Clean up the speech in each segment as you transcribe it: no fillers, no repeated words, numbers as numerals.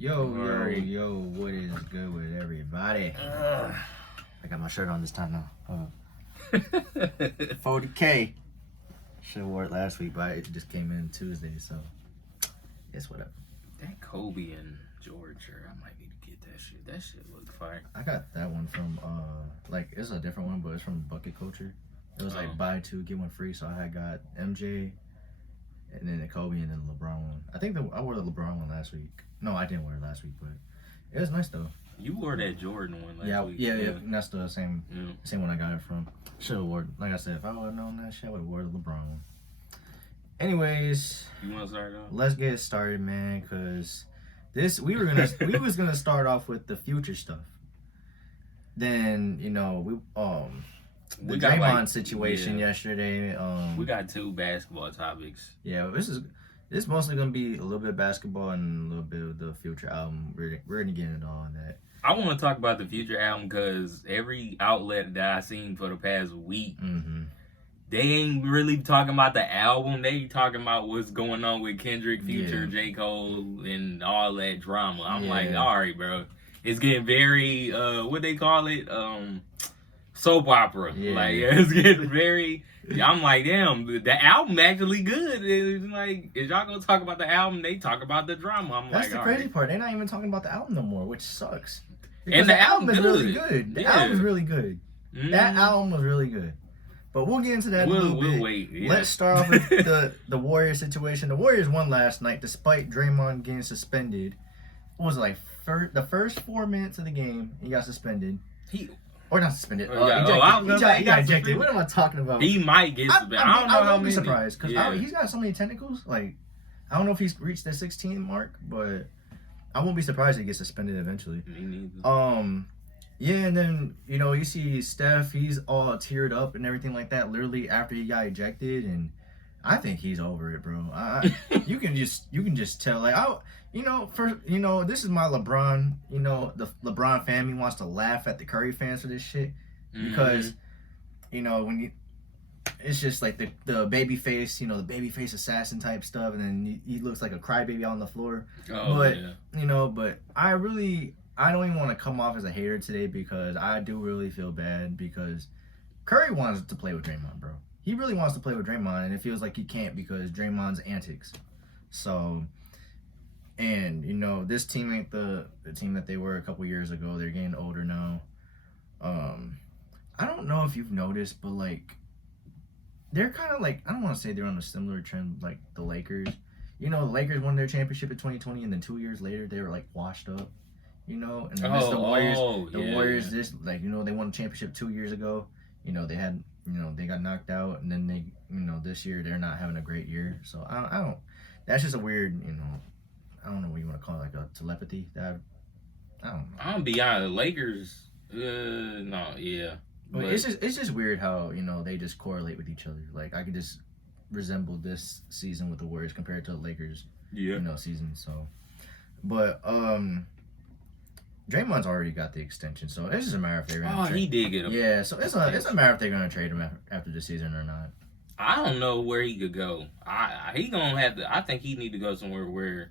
Yo, what is good with everybody? I got my shirt on this time now. 40K. Should have wore it last week, but it just came in Tuesday, so it's whatever. That Kobe and George shirt, I might need to get that shit. That shit look fire. I got that one from, it's a different one, but it's from Bucket Culture. It was like buy two, get one free, so I had got MJ, and then the Kobe, and then the LeBron one. I think I wore the LeBron one last week. No, I didn't wear it last week, but it was nice though. You wore that Jordan one last week. Yeah. And that's the same one I got it from. Should have worn, like I said, if I would have known that shit, I would have worn the LeBron one. Anyways, you want to start off? Let's get started, man, because we was gonna start off with the future stuff. Then the Draymond situation yesterday. We got two basketball topics. Yeah, this is mostly gonna be a little bit of basketball and a little bit of the future album. We're gonna get into all of that. I want to talk about the future album because every outlet that I seen for the past week, they ain't really talking about the album. They talking about what's going on with Kendrick, Future, J. Cole, and all that drama. I'm like, all right, bro. It's getting very, what they call it, soap opera. Yeah. Like, it's getting very... I'm like, damn, the album actually good. It's like, is y'all gonna talk about the album? They talk about the drama. That's the crazy part. They're not even talking about the album no more, which sucks. Because and the album is really good. The album is really good. Mm-hmm. That album was really good. But we'll get into that in a little bit. Wait. Yeah. Let's start off with the Warriors situation. The Warriors won last night despite Draymond getting suspended. What was it, like the first 4 minutes of the game, he got suspended. Or not suspended. He got ejected. What am I talking about? He might get suspended. I don't know how many. I'll be surprised because he's got so many tentacles. Like, I don't know if he's reached the 16 mark, but I won't be surprised if he gets suspended eventually. Me neither. Yeah, and then you see Steph. He's all teared up and everything like that. Literally after he got ejected, and I think he's over it, bro. You can just tell. Like, this is my LeBron. The LeBron family wants to laugh at the Curry fans for this shit because, it's just like the baby face, the baby face assassin type stuff, and then he looks like a crybaby on the floor. But I don't even want to come off as a hater today because I do really feel bad because Curry wants to play with Draymond, bro. He really wants to play with Draymond, and it feels like he can't because Draymond's antics. So, and this team ain't the team that they were a couple years ago. They're getting older now. I don't know if you've noticed, but like they're kind of like, I don't want to say they're on a similar trend like the Lakers. The Lakers won their championship in 2020, and then 2 years later they were like washed up. And then the Warriors, this they won a championship 2 years ago. They had, they got knocked out, and then they, this year they're not having a great year. So I don't. That's just a weird, I don't know what you want to call it, like a telepathy. That I don't know. I'm gonna be honest, Lakers. No, yeah. But it's just weird how they just correlate with each other. Like I could just resemble this season with the Warriors compared to the Lakers. Season. So, but Draymond's already got the extension, so it's just a matter if they're gonna he did get him. Yeah, so it's a matter if they're gonna trade him after the season or not. I don't know where he could go. He gonna have to. I think he need to go somewhere where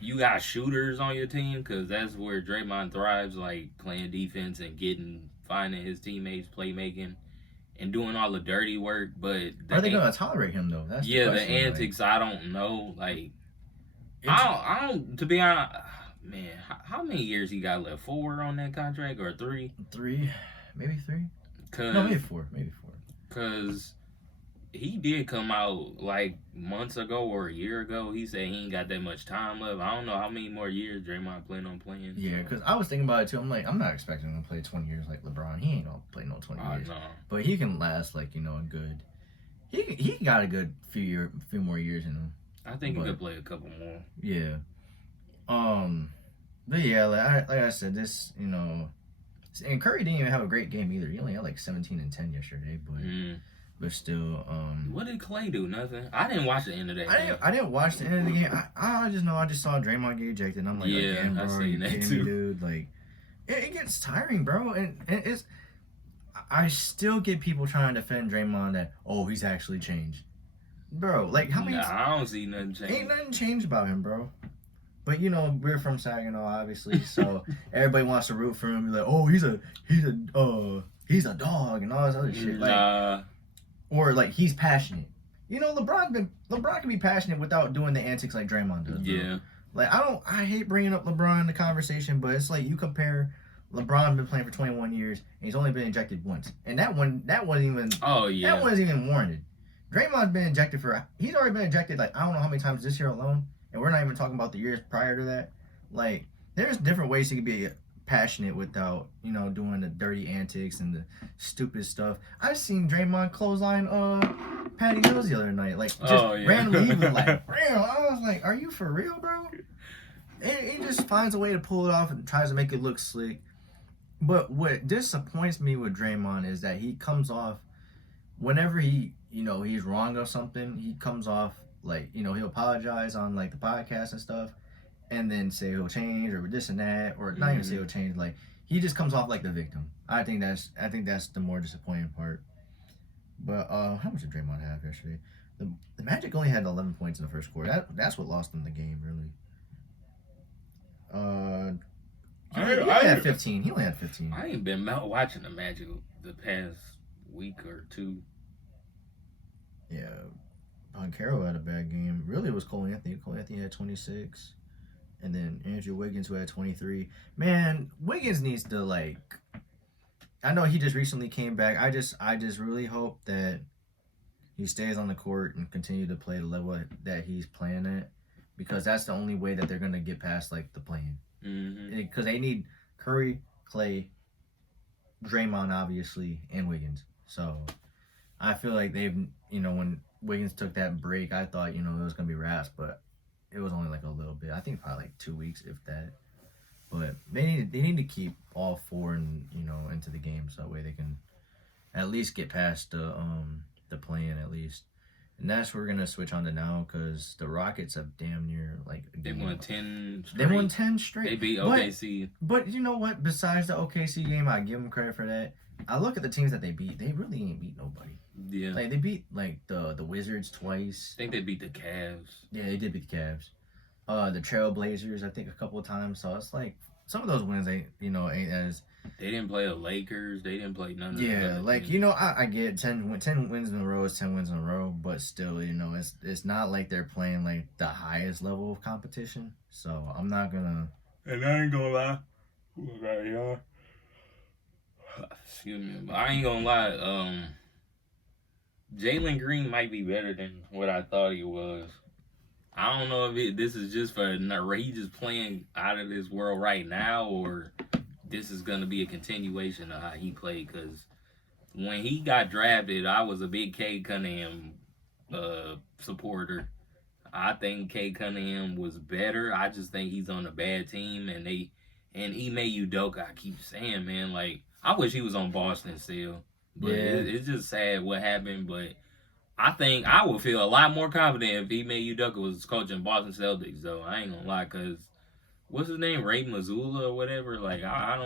you got shooters on your team, because that's where Draymond thrives, like playing defense and finding his teammates, playmaking, and doing all the dirty work. But are they gonna tolerate him though? That's the question, the antics. I don't know. Like I don't. To be honest. Man, how many years he got left? 4 on that contract or 3? 3, maybe 3. No, maybe 4. Because he did come out like months ago or a year ago. He said he ain't got that much time left. I don't know how many more years Draymond planning on playing. Yeah, because I was thinking about it too. I'm like, I'm not expecting him to play 20 years like LeBron. He ain't gonna play no 20 years. No. But he can last like a good. He got a good few more years in him. I think he could play a couple more. Yeah. But yeah, like I said, this, and Curry didn't even have a great game either. He only had like 17 and 10 yesterday, but still. What did Clay do? Nothing. I didn't watch the end of that game. I didn't watch the end of the game. I just saw Draymond get ejected, and I'm like, again, bro, I seen that too, dude. Like, it gets tiring, bro, and it's. I still get people trying to defend Draymond that he's actually changed, bro. Like how many? I don't see nothing change. Ain't nothing changed about him, bro. But you know, we're from Saginaw, obviously, so everybody wants to root for him. Be like, oh, he's a dog and all this other shit. Like, or like he's passionate. You know, LeBron can be passionate without doing the antics like Draymond does. Bro. Yeah. Like I hate bringing up LeBron in the conversation, but it's like you compare LeBron been playing for 21 years and he's only been ejected once, and that wasn't even. Oh yeah. That wasn't even warranted. Draymond's been ejected he's already been ejected like I don't know how many times this year alone, and we're not even talking about the years prior to that. Like there's different ways you can be passionate without doing the dirty antics and the stupid stuff. I've seen Draymond clothesline Patty Mills the other night, like just randomly. He was like, real. I was like, are you for real, bro? And he just finds a way to pull it off and tries to make it look slick. But what disappoints me with Draymond is that he comes off whenever he's wrong or something, he comes off like, he'll apologize on like the podcast and stuff and then say he'll change or this and that, or not even say he'll change. Like he just comes off like the victim. I think that's the more disappointing part. But how much did Draymond have yesterday? The Magic only had 11 points in the first quarter. That's what lost them the game, really. He only had 15. He only had 15. I ain't been watching the Magic the past week or two. Yeah, Boncaro had a bad game. Really, it was Cole Anthony. Cole Anthony had 26, and then Andrew Wiggins, who had 23. Man, Wiggins needs to like. I know he just recently came back. I just really hope that he stays on the court and continue to play the level that he's playing at, because that's the only way that they're gonna get past like the play-in. Because they need Curry, Clay, Draymond, obviously, and Wiggins. So I feel like they've, when Wiggins took that break, I thought, it was going to be wraps, but it was only like a little bit. I think probably like 2 weeks, if that. But they need to keep all four into the game so that way they can at least get past the play-in at least. And that's what we're going to switch on to now, because the Rockets have damn near like they won 10 straight. They won 10 straight. They beat OKC. But you know what? Besides the OKC game, I give them credit for that. I look at the teams that they beat. They really ain't beat nobody. Yeah. Like they beat like the Wizards twice. I think they beat the Cavs. Yeah, they did beat the Cavs. The Trailblazers, I think, a couple of times. So it's like some of those wins ain't as. They didn't play the Lakers. They didn't play none of Yeah, like I get 10 wins in a row is 10 wins in a row, but still, it's not like they're playing like the highest level of competition. So I'm not gonna. And I ain't gonna lie. Excuse me, but I ain't gonna lie. Jalen Green might be better than what I thought he was. I don't know if this is just for he just playing out of this world right now, or this is going to be a continuation of how he played. Because when he got drafted, I was a big Cade Cunningham supporter. I think Cade Cunningham was better. I just think he's on a bad team, and Ime Udoka, I keep saying, man, like, I wish he was on Boston still. But it's just sad what happened. But I think I would feel a lot more confident if Ime Udoka was coaching Boston Celtics, though. I ain't gonna lie, because what's his name, Ray Mazzulla or whatever? Like, I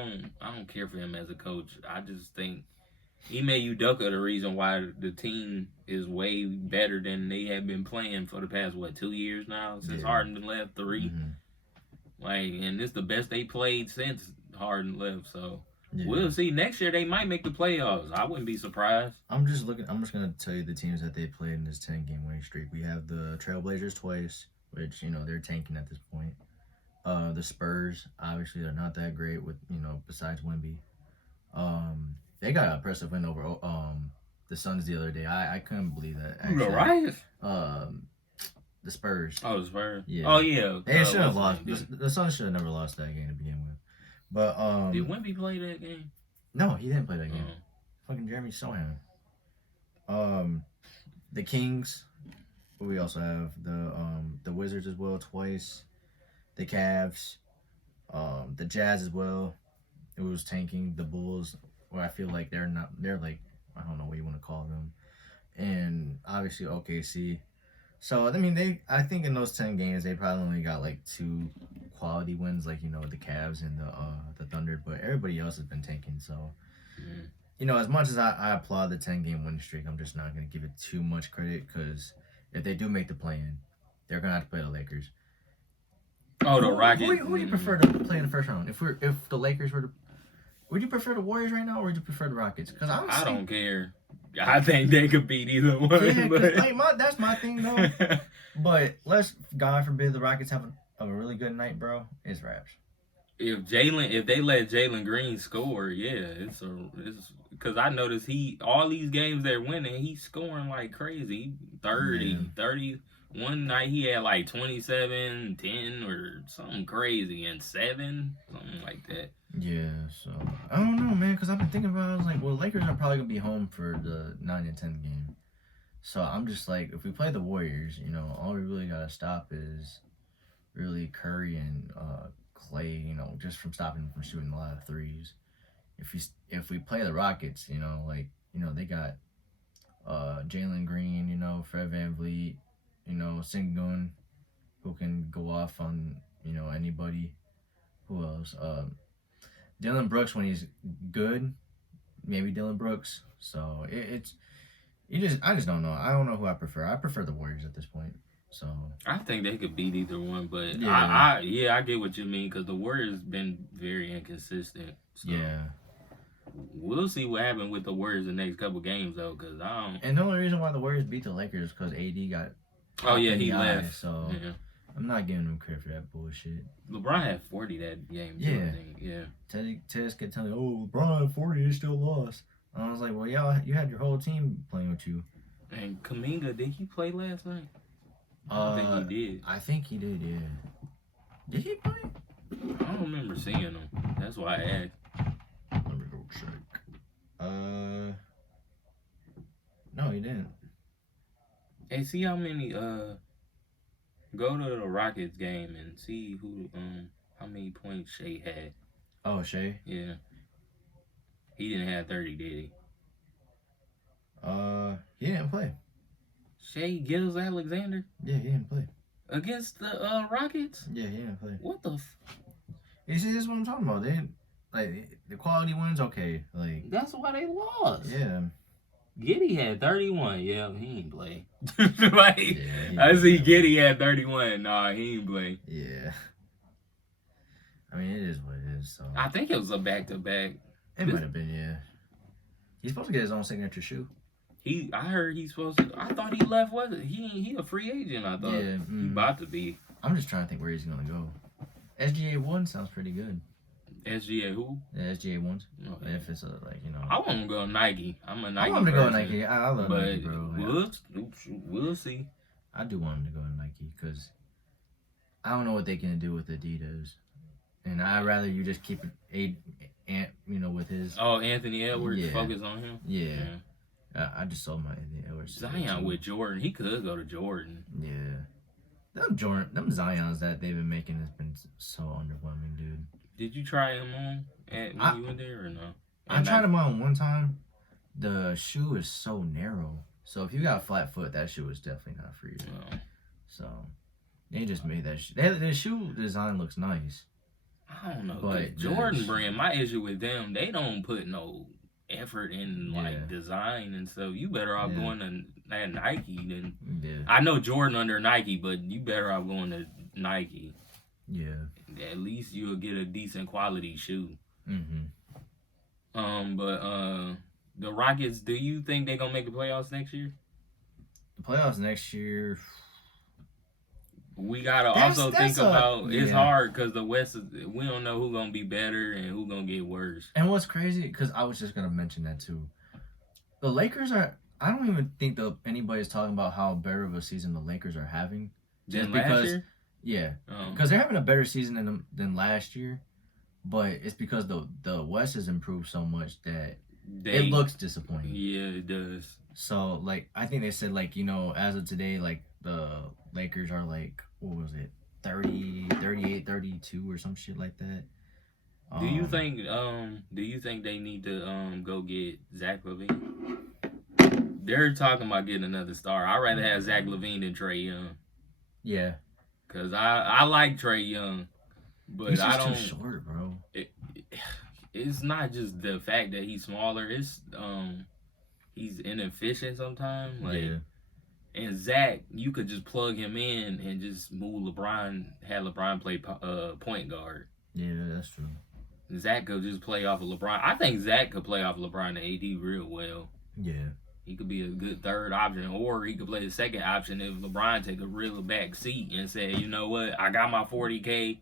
don't care for him as a coach. I just think Ime Udoka the reason why the team is way better than they have been playing for the past 2 years now, since Harden left, 3. Like, and it's the best they played since Harden left. So we'll see. Next year they might make the playoffs. I wouldn't be surprised. I'm just gonna tell you the teams that they played in this 10-game winning streak. We have the Trailblazers twice, which they're tanking at this point. The Spurs, obviously, they're not that great with besides Wemby. They got an impressive win over the Suns the other day. I couldn't believe that. Actually. Right? The Spurs. Oh, the Spurs. Yeah. Oh yeah. They should have lost. The Suns should have never lost that game to begin with. But did Wemby play that game? No, he didn't play that game. Fucking Jeremy Sohan. The Kings. We also have the Wizards as well twice. The Cavs. The Jazz as well. It was tanking. The Bulls, where I feel like they're like, I don't know what you want to call them. And obviously OKC. So I think in those 10 games they probably only got like 2 quality wins, like the Cavs and the Thunder, but everybody else has been tanking. So as much as I applaud the 10-game win streak, I'm just not gonna give it too much credit, because if they do make the play-in, they're gonna have to play the Lakers. Oh, the Rockets. Who would you prefer to play in the first round? If the Lakers were to, would you prefer the Warriors right now, or would you prefer the Rockets? Because I don't care. I think they could beat either one. Yeah, because that's my thing though. But God forbid, the Rockets have a really good night, bro. It's raps. If they let Jalen Green score, yeah, it's because I noticed all these games they're winning, he's scoring like crazy. 30. One night he had like 27, 10 or something crazy, and 7, something like that. Yeah, so I don't know, man, because I've been thinking about it. I was like, well, Lakers are probably gonna be home for the 9 and 10 game. So I'm just like, if we play the Warriors, all we really gotta stop is really Curry and Clay, just from stopping them from shooting a lot of threes. If we play the Rockets, they got Jalen Green, Fred VanVleet, Sengun, who can go off on anybody. Who else? Dylan Brooks when he's good, maybe Dylan Brooks. So I just don't know. I don't know who I prefer. I prefer the Warriors at this point. So I think they could beat either one, but yeah, I get what you mean because the Warriors been very inconsistent. So yeah, we'll see what happens with the Warriors the next couple games though, because I don't. And the only reason why the Warriors beat the Lakers is because AD got. Oh yeah, he left. So yeah. I'm not giving him credit for that bullshit. LeBron had 40 that game. Too, yeah, I think. Yeah. Teddy kept telling me, "Oh, LeBron had 40, he still lost." I was like, "Well, yeah, you had your whole team playing with you." And Kuminga, did he play last night? I think he did. I think he did. Yeah. Did he play? I don't remember seeing him. That's why I asked. Let me go check. No, he didn't. Hey, see how many go to the Rockets game and see how many points Shea had. Oh, Shea? Yeah. He didn't have 30, did he? He didn't play. Shea Gilgeous-Alexander? Yeah, he didn't play. Against the Rockets? Yeah, he didn't play. What the You see, this is what I'm talking about. They didn't, the quality wins, okay. That's why they lost. Yeah. Giddey had 31. Yeah, he ain't play. Yeah, I see Giddey had 31. Nah, he ain't play. Yeah. I mean, it is what it is. So I think it was a back-to-back. It might have been, yeah. He's supposed to get his own signature shoe. I heard he's supposed to. I thought he left. Was it? He a free agent? I thought. Yeah. He about to be. I'm just trying to think where he's gonna go. SGA 1 sounds pretty good. SGA who? Yeah, SGA 1s. Okay. If it's I want him to go Nike. I'm a Nike. I want him to person. go Nike. I love Nike, bro. We'll see. I do want him to go to Nike because I don't know what they can do with Adidas, and I'd rather you just keep it, with his. Oh, Anthony Edwards. Focus on him. Yeah. I just saw my Anthony Edwards. Zion with Jordan. He could go to Jordan. Yeah. Them Zions that they've been making has been so underwhelming, dude. Did you try him on when you went there or no? I tried him on one time. The shoe is so narrow. So if you got a flat foot, that shoe is definitely not for you. No. So they just made that shoe. The shoe design looks nice. I don't know. But Jordan brand, my issue with them, they don't put no effort in design and stuff. You better off going to Nike than. Yeah. I know Jordan under Nike, but you better off going to Nike. Yeah. At least you'll get a decent quality shoe. Mm-hmm. But the Rockets, do you think they're gonna make the playoffs next year? The playoffs next year. We gotta also think about it's hard because the West we don't know who's gonna be better and who's gonna get worse. And what's crazy, because I was just gonna mention that too. The Lakers are. I don't even think anybody's talking about how better of a season the Lakers are having. Just last year? Yeah, because they're having a better season than last year, but it's because the West has improved so much that it looks disappointing. Yeah, it does. So I think they said as of today, the Lakers are what was it, 30, 38, 32 or some shit like that. Do you think they need to go get Zach LaVine? They're talking about getting another star. I'd rather have Zach LaVine than Trae Young. Yeah. Cause I like Trae Young, but he's just I don't. Too short, bro. It's not just the fact that he's smaller. It's he's inefficient sometimes. And Zach, you could just plug him in and just move LeBron, have LeBron play point guard. Yeah, that's true. Zach could just play off of LeBron. I think Zach could play off of LeBron and AD real well. Yeah. He could be a good third option, or he could play the second option if LeBron take a real back seat and say, you know what, I got my 40K.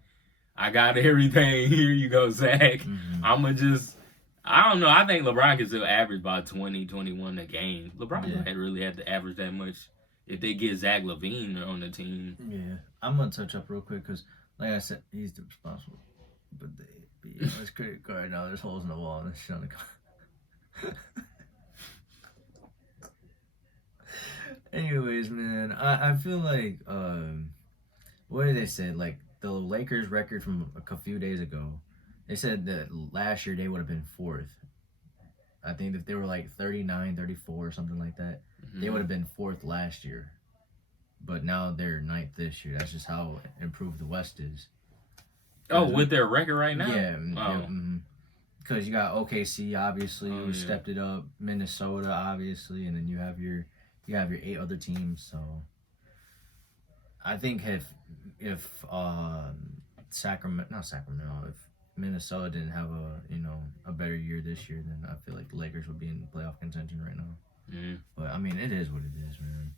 I got everything. Here you go, Zach. Mm-hmm. I'm going to just, I don't know. I think LeBron can still average about 20, 21 a game. LeBron don't really have to average that much if they get Zach LaVine on the team. Yeah. I'm going to touch up real quick because, like I said, he's the responsible. But his credit card now, there's holes in the wall and shit on the card. Anyways, man, I feel like, what did they say? Like, the Lakers record from a few days ago, they said that last year they would have been fourth. I think if they were like 39, 34 or something like that, they would have been fourth last year. But now they're ninth this year. That's just how improved the West is. Oh, with their record right now? Yeah. Because you got OKC, obviously, who stepped it up. Minnesota, obviously. And then you have your 8 other teams. So I think if Minnesota didn't have a better year this year, then I feel like the Lakers would be in playoff contention right now. Mm-hmm. But I mean, it is what it is, man.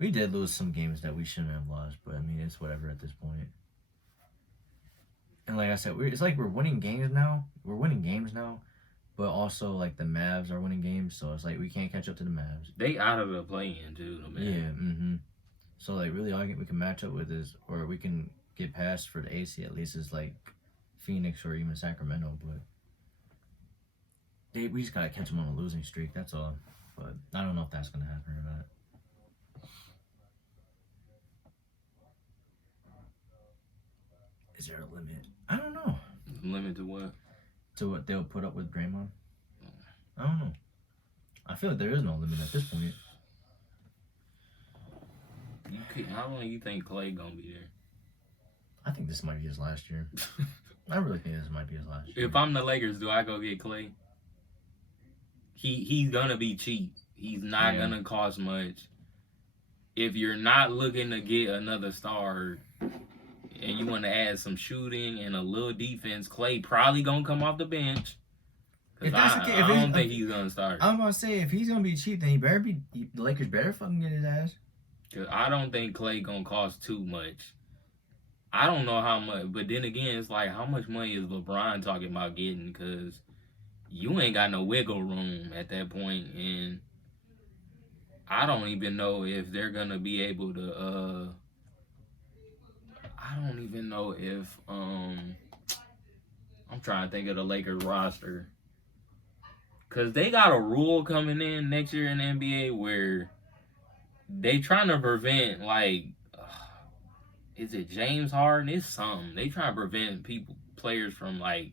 We did lose some games that we shouldn't have lost, but I mean, it's whatever at this point. And like I said, it's like we're winning games now. We're winning games now, but also like the Mavs are winning games, so it's like we can't catch up to the Mavs. They out of the play-in too, man. Yeah. So like really, all we can match up with is, or we can get past for the AC at least, is like Phoenix or even Sacramento. But we just gotta catch them on a losing streak. That's all. But I don't know if that's gonna happen or not. Is there a limit? I don't know. Limit to what? To what they'll put up with Draymond? I don't know. I feel like there is no limit at this point. How long do you think Clay gonna be there? I think this might be his last year. I really think this might be his last year. If I'm the Lakers, do I go get Clay? He's gonna be cheap. He's not gonna cost much. If you're not looking to get another star and you want to add some shooting and a little defense, Clay probably gonna come off the bench. I don't think he's gonna start. I'm about to say, if he's gonna be cheap, then the Lakers better fucking get his ass. Cause I don't think Clay gonna cost too much. I don't know how much, but then again, it's like, how much money is LeBron talking about getting? Because you ain't got no wiggle room at that point, and I don't even know if they're gonna be able to. I don't even know if I'm trying to think of the Lakers roster, because they got a rule coming in next year in the NBA where they trying to prevent, like, is it James Harden? It's something. They trying to prevent players from, like,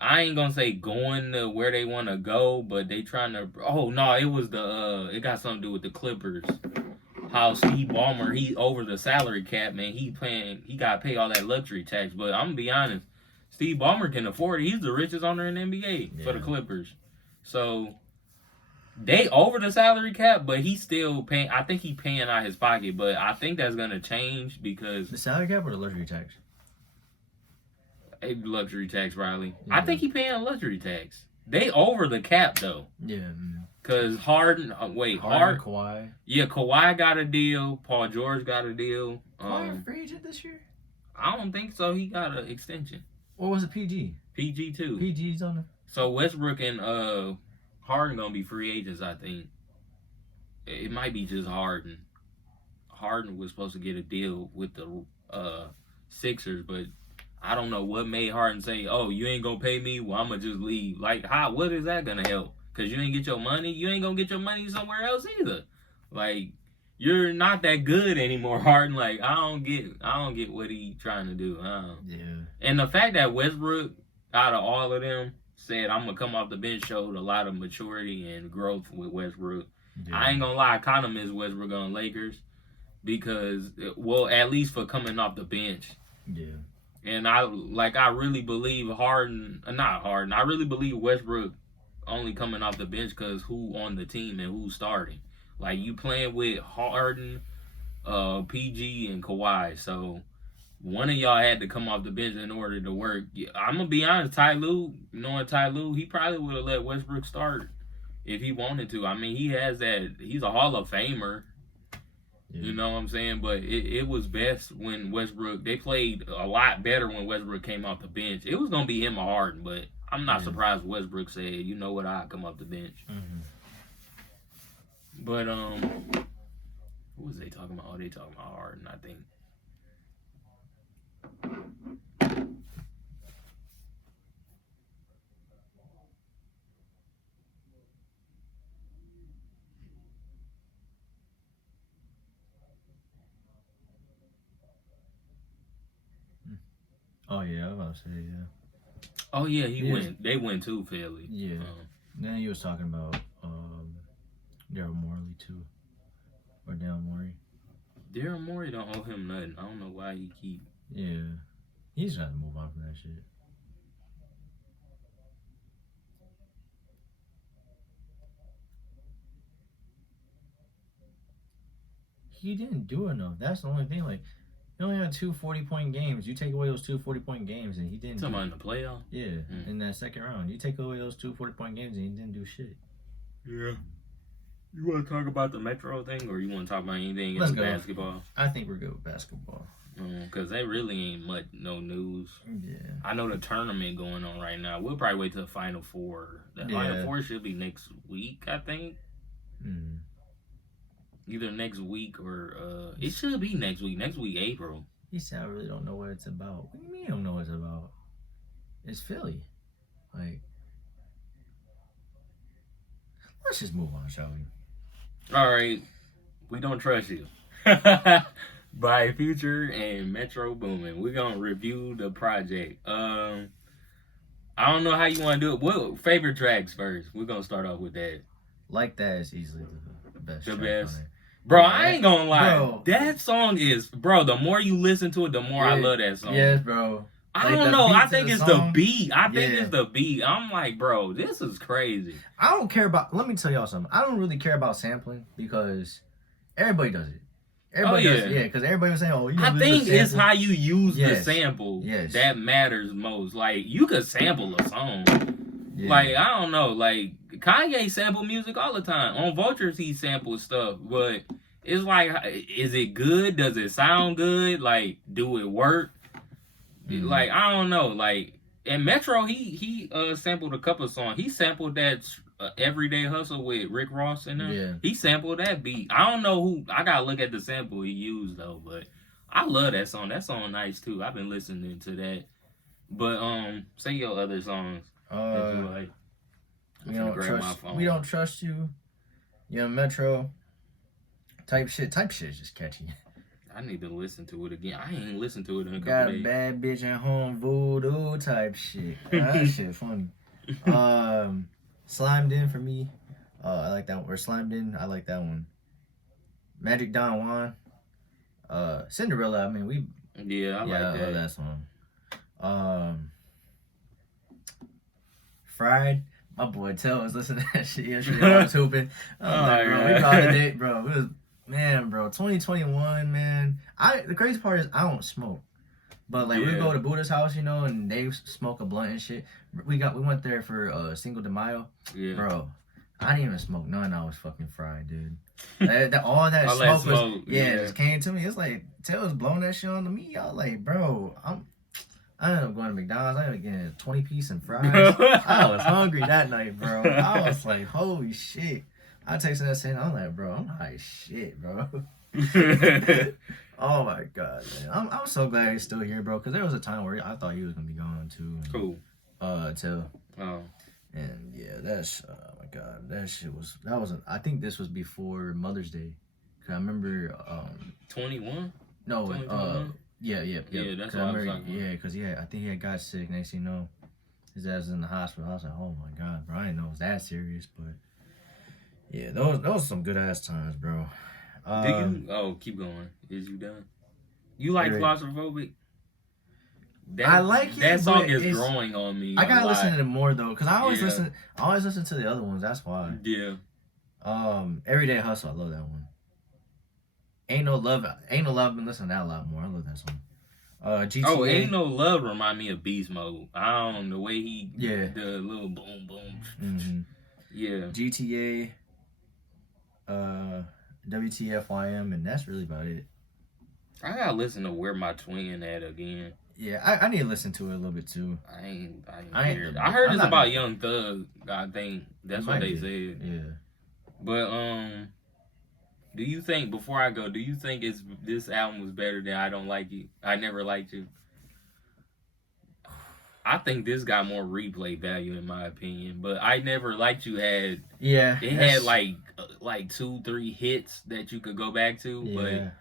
I ain't gonna say going to where they want to go, but they trying to. Oh no, it was it got something to do with the Clippers. How Steve Ballmer, he over the salary cap, man. He got to pay all that luxury tax. But I'm gonna be honest, Steve Ballmer can afford it. He's the richest owner in the NBA for the Clippers. So they over the salary cap, but he's still paying. I think he's paying out his pocket, but I think that's gonna change because the salary cap or the luxury tax. A luxury tax, Riley. Yeah. I think he paying a luxury tax. They over the cap though. Yeah. Cause Harden, Kawhi. Yeah, Kawhi got a deal. Paul George got a deal. Kawhi a free agent this year? I don't think so. He got an extension. Or was it PG? PG too. PG's on it. So Westbrook and Harden gonna be free agents, I think. It might be just Harden. Harden was supposed to get a deal with the Sixers, but I don't know what made Harden say, "Oh, you ain't gonna pay me. Well, I'm gonna just leave." Like, how? What is that gonna help? Cause you ain't get your money. You ain't gonna get your money somewhere else either. Like, you're not that good anymore, Harden. Like, I don't get what he trying to do. Yeah. And the fact that Westbrook, out of all of them, said I'm gonna come off the bench showed a lot of maturity and growth with Westbrook. Yeah. I ain't gonna lie, I kind of miss Westbrook on Lakers because, well, at least for coming off the bench. Yeah. And I really believe I really believe Westbrook only coming off the bench because who on the team and who's starting. Like, you playing with Harden, PG, and Kawhi. So, one of y'all had to come off the bench in order to work. I'm going to be honest, knowing Ty Lue, he probably would have let Westbrook start if he wanted to. I mean, he has that. He's a Hall of Famer. Yeah. You know what I'm saying? But it was best when Westbrook, they played a lot better when Westbrook came off the bench. It was going to be him or Harden, but I'm not surprised Westbrook said, you know what, I'll come off the bench. Mm-hmm. But, what was they talking about? Oh, they talking about Harden, I think. Oh yeah, I was about to say Oh yeah, he went. They went too, Philly. Yeah. Then he was talking about Daryl Morey too, or Daryl Morey. Daryl Morey don't owe him nothing. I don't know why he keep. Yeah, he's got to move on from that shit. He didn't do enough. That's the only thing. Like, he only had 2 40-point games. You take away those 2 40-point games, and he didn't. Talking about in the playoff? Yeah, in that second round. You take away those 2 40-point games, and he didn't do shit. Yeah. You want to talk about the Metro thing, or you want to talk about anything in basketball? I think we're good with basketball. Because they really ain't no news. Yeah. I know the tournament going on right now. We'll probably wait till the Final Four. The Final Four should be next week, I think. Mm. Either next week or it should be next week. Next week, April. He said, I really don't know what it's about. What do you mean you don't know what it's about? It's Philly. Like, let's just move on, shall we? All right. We don't trust you. By Future and Metro Boomin. We're going to review the project. I don't know how you want to do it. What favorite tracks first? We're going to start off with that. Like That is easily the best. The best. Bro, I ain't gonna lie. Bro. That song is, bro, the more you listen to it, the more I love that song. Yes, bro. I don't know. I think it's the beat. I think it's the beat. I'm like, bro, this is crazy. I don't care about, let me tell y'all something. I don't really care about sampling because everybody does it. Everybody does it. Yeah, because everybody was saying, oh, you know, I think it's how you use the sample that matters most. Like, you could sample a song. Yeah. Like, I don't know. Like, Kanye sample music all the time. On Vultures, he samples stuff. But it's like, is it good? Does it sound good? Like, do it work? Mm-hmm. Like, I don't know. Like, in Metro, he sampled a couple of songs. He sampled that Everyday Hustle with Rick Ross in there. Yeah. He sampled that beat. I don't know who. I gotta look at the sample he used, though. But I love that song. That song nice, too. I've been listening to that. But, say your other songs. Like, we don't trust you. Young Metro. Type shit is just catchy. I need to listen to it again. I ain't listened to it in a couple days. Got a bad bitch at home, voodoo type shit. That shit funny. Slimed In for me. I like that one. Or Slimed In, I like that one. Magic Don Juan. Cinderella, I mean, I like that. I love that song. Fried. My boy Tell was listening to that shit yesterday. I was hooping. Bro, we called it date, bro. It was, man, bro, 2021, man. The crazy part is I don't smoke. But, like, we go to Buddha's house, you know, and they smoke a blunt and shit. We went there for Cinco de Mayo. Yeah. Bro, I didn't even smoke none. I was fucking fried, dude. All that smoke was, just came to me. It's like, Tell was blowing that shit onto me. I was like, bro, I ended up going to McDonald's. I ended up getting a 20-piece and fries. I was hungry that night, bro. I was like, holy shit. I texted that saying, I'm like, bro, I'm high as shit, bro. Oh, my God, man. I'm so glad he's still here, bro, because there was a time where I thought he was going to be gone, too. Cool. Till. Oh. And, yeah, oh, my God. I think this was before Mother's Day. Because I remember. 21? No, Yeah, that's what I was talking about. Yeah, because I think he had got sick. Next thing you know, his ass was in the hospital. I was like, oh my God, bro. I didn't know it was that serious, but yeah, those some good ass times, bro. Keep going. Is you done? You like Claustrophobic? I like it. That song is growing on me. I gotta listen to it more though, because I always listen to the other ones. That's why. Yeah. Everyday Hustle. I love that one. Ain't no love. I've been listening to that a lot more. I love that song. GTA. Oh, Ain't No Love remind me of Beast Mode. I don't know the way he Yeah. the little boom boom. Mm-hmm. Yeah. GTA. WTFYM, and that's really about it. I gotta listen to Where My Twin At again. Yeah, I need to listen to it a little bit too. I ain't hear it. I heard it's about gonna... Young Thug. I think that's what they said. Yeah. But do you think, before I go, do you think this album was better than I Don't Like You? I Never Liked You. I think this got more replay value in my opinion, but I Never Liked You had had like 2-3 hits that you could go back to, but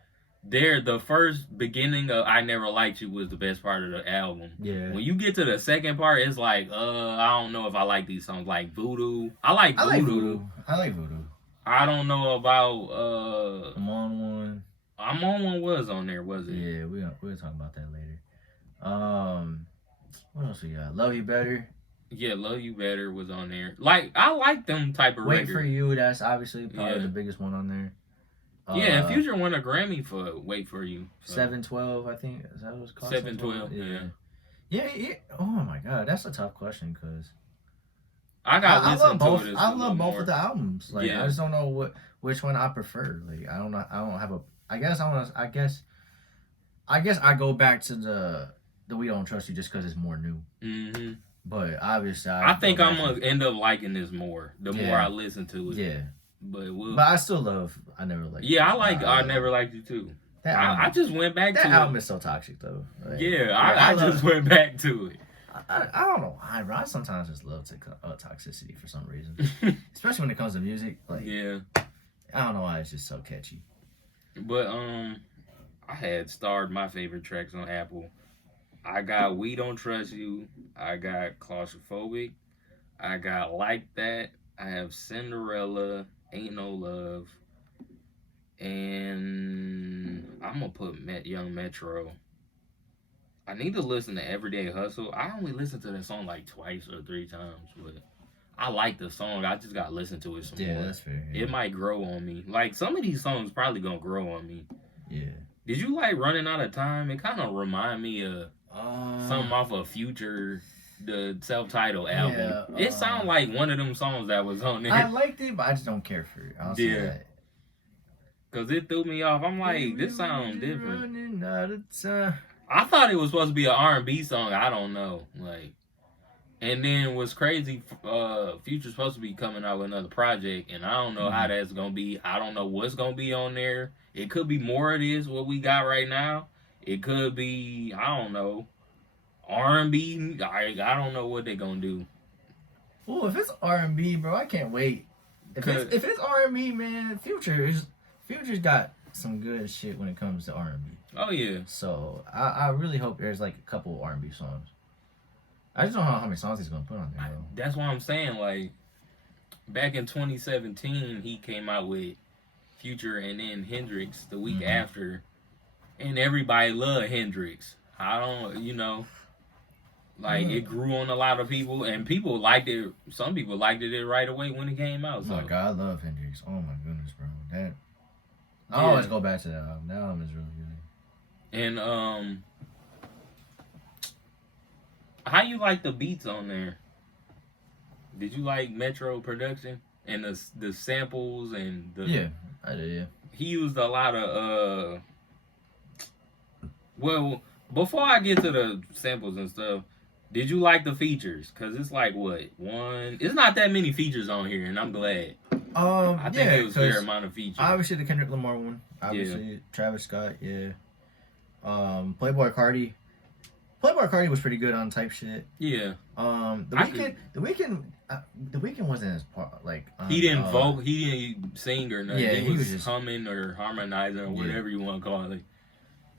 the first beginning of I Never Liked You was the best part of the album. Yeah. When you get to the second part, it's like, I don't know if I like these songs. Like Voodoo. I like Voodoo. I like Voodoo. I don't know about I'm on one. I'm on one was on there, was it? Yeah, we'll talk about that later. What else we got? Love You Better. Yeah, Love You Better was on there. Like, I like them type of Wait records. For You, that's obviously probably the biggest one on there. Yeah, and Future won a Grammy for Wait For You. So. 712, I think. Is that what it's called? 712, yeah. Yeah. Oh my god, that's a tough question because I love both. I love both of the albums. Like, I just don't know which one I prefer. Like, I don't know. I don't have a. I guess I go back to the We Don't Trust You just because it's more new. Mm-hmm. But obviously, I think I'm gonna end up liking this more the more I listen to it. Yeah. But I still love I Never Liked You. Yeah, I like I Never Liked You too. I just went back to it. That album is so toxic though. Like, I just went back to it. I don't know why, bro. I sometimes just love toxicity for some reason, especially when it comes to music. Like, I don't know why it's just so catchy. But I had starred my favorite tracks on Apple. I got We Don't Trust You. I got Claustrophobic. I got Like That. I have Cinderella. Ain't No Love. And I'm going to put Young Metro. I need to listen to Everyday Hustle. I only listened to that song like twice or 3 times, but I like the song. I just got to listen to it some more. Yeah, that's fair. Yeah. It might grow on me. Like, some of these songs probably going to grow on me. Yeah. Did you like Running Out of Time? It kind of remind me of something off of Future, the self-titled album. Yeah, it sounds like one of them songs that was on there. I liked it, but I just don't care for it. I'll say that. Because it threw me off. I'm like, this sounds different. Running out of time. I thought it was supposed to be an R&B song. I don't know. Like, and then what's crazy, Future's supposed to be coming out with another project, and I don't know how that's going to be. I don't know what's going to be on there. It could be more of this, what we got right now. It could be, I don't know, R&B. I don't know what they're going to do. Well, if it's R&B, bro, I can't wait. If it's R&B, man, Future's got some good shit when it comes to R&B. Oh, yeah. So, I really hope there's, like, a couple R&B songs. I just don't know how many songs he's going to put on there, bro. That's why I'm saying, like, back in 2017, he came out with Future and then Hendrix the week after. And everybody loved Hendrix. I don't, it grew on a lot of people. And people liked it. Some people liked it right away when it came out. Oh, my God, I love Hendrix. Oh, my goodness, bro. I always go back to that album. That album is really good. And how you like the beats on there? Did you like Metro production and the samples and the? Yeah, I did. Yeah. He used a lot of Well, before I get to the samples and stuff, did you like the features? Cause it's like what one? It's not that many features on here, and I'm glad. I think it was a fair amount of features. Obviously, the Kendrick Lamar one. Obviously, Travis Scott. Yeah. Playboy Cardi. Playboy Cardi was pretty good on type shit. Yeah. The Weeknd wasn't as part like. He didn't vote. He didn't sing or nothing. Yeah, he was just humming or harmonizing or whatever you want to call it.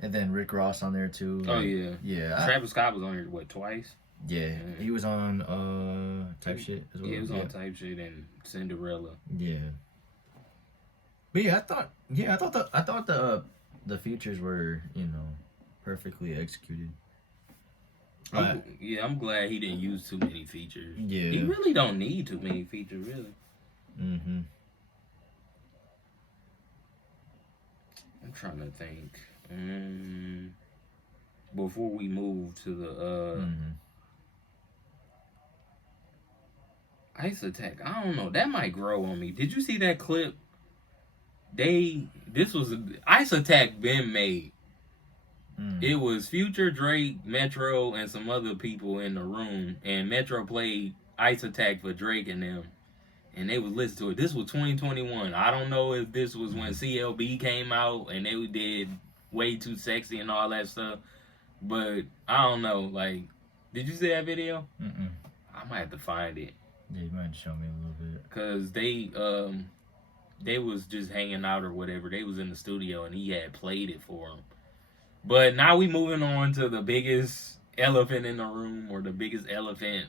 And then Rick Ross on there too. Oh yeah. Yeah. Travis Scott was on here twice. Yeah. He was on type shit as well. Yeah, he was on type shit and Cinderella. Yeah. But yeah, I thought the features were, perfectly executed. I'm glad he didn't use too many features. Yeah. He really don't need too many features, really. Mm-hmm. I'm trying to think. Before we move to the Ice Attack, I don't know. That might grow on me. Did you see that clip? Ice Attack been made. It was Future, Drake, Metro, and some other people in the room, and Metro played Ice Attack for Drake and them, and they would listen to it. This was 2021. I don't know if this was when CLB came out and they did Way Too Sexy and all that stuff, but I don't know. Like, did you see that video? I might have to find it. Yeah, you might show me a little bit. Cause they was just hanging out or whatever. They was in the studio and he had played it for them. But now we moving on to the biggest elephant in the room, or the biggest elephant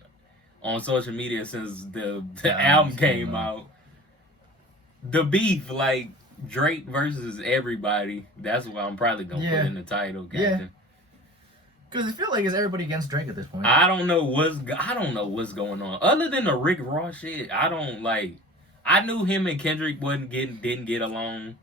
on social media since the album came out. The beef, like Drake versus everybody. That's what I'm probably gonna put in the title, Captain. Yeah. Because I feel like it's everybody against Drake at this point. I don't know what's going on. Other than the Rick Ross shit, I knew him and Kendrick didn't get along.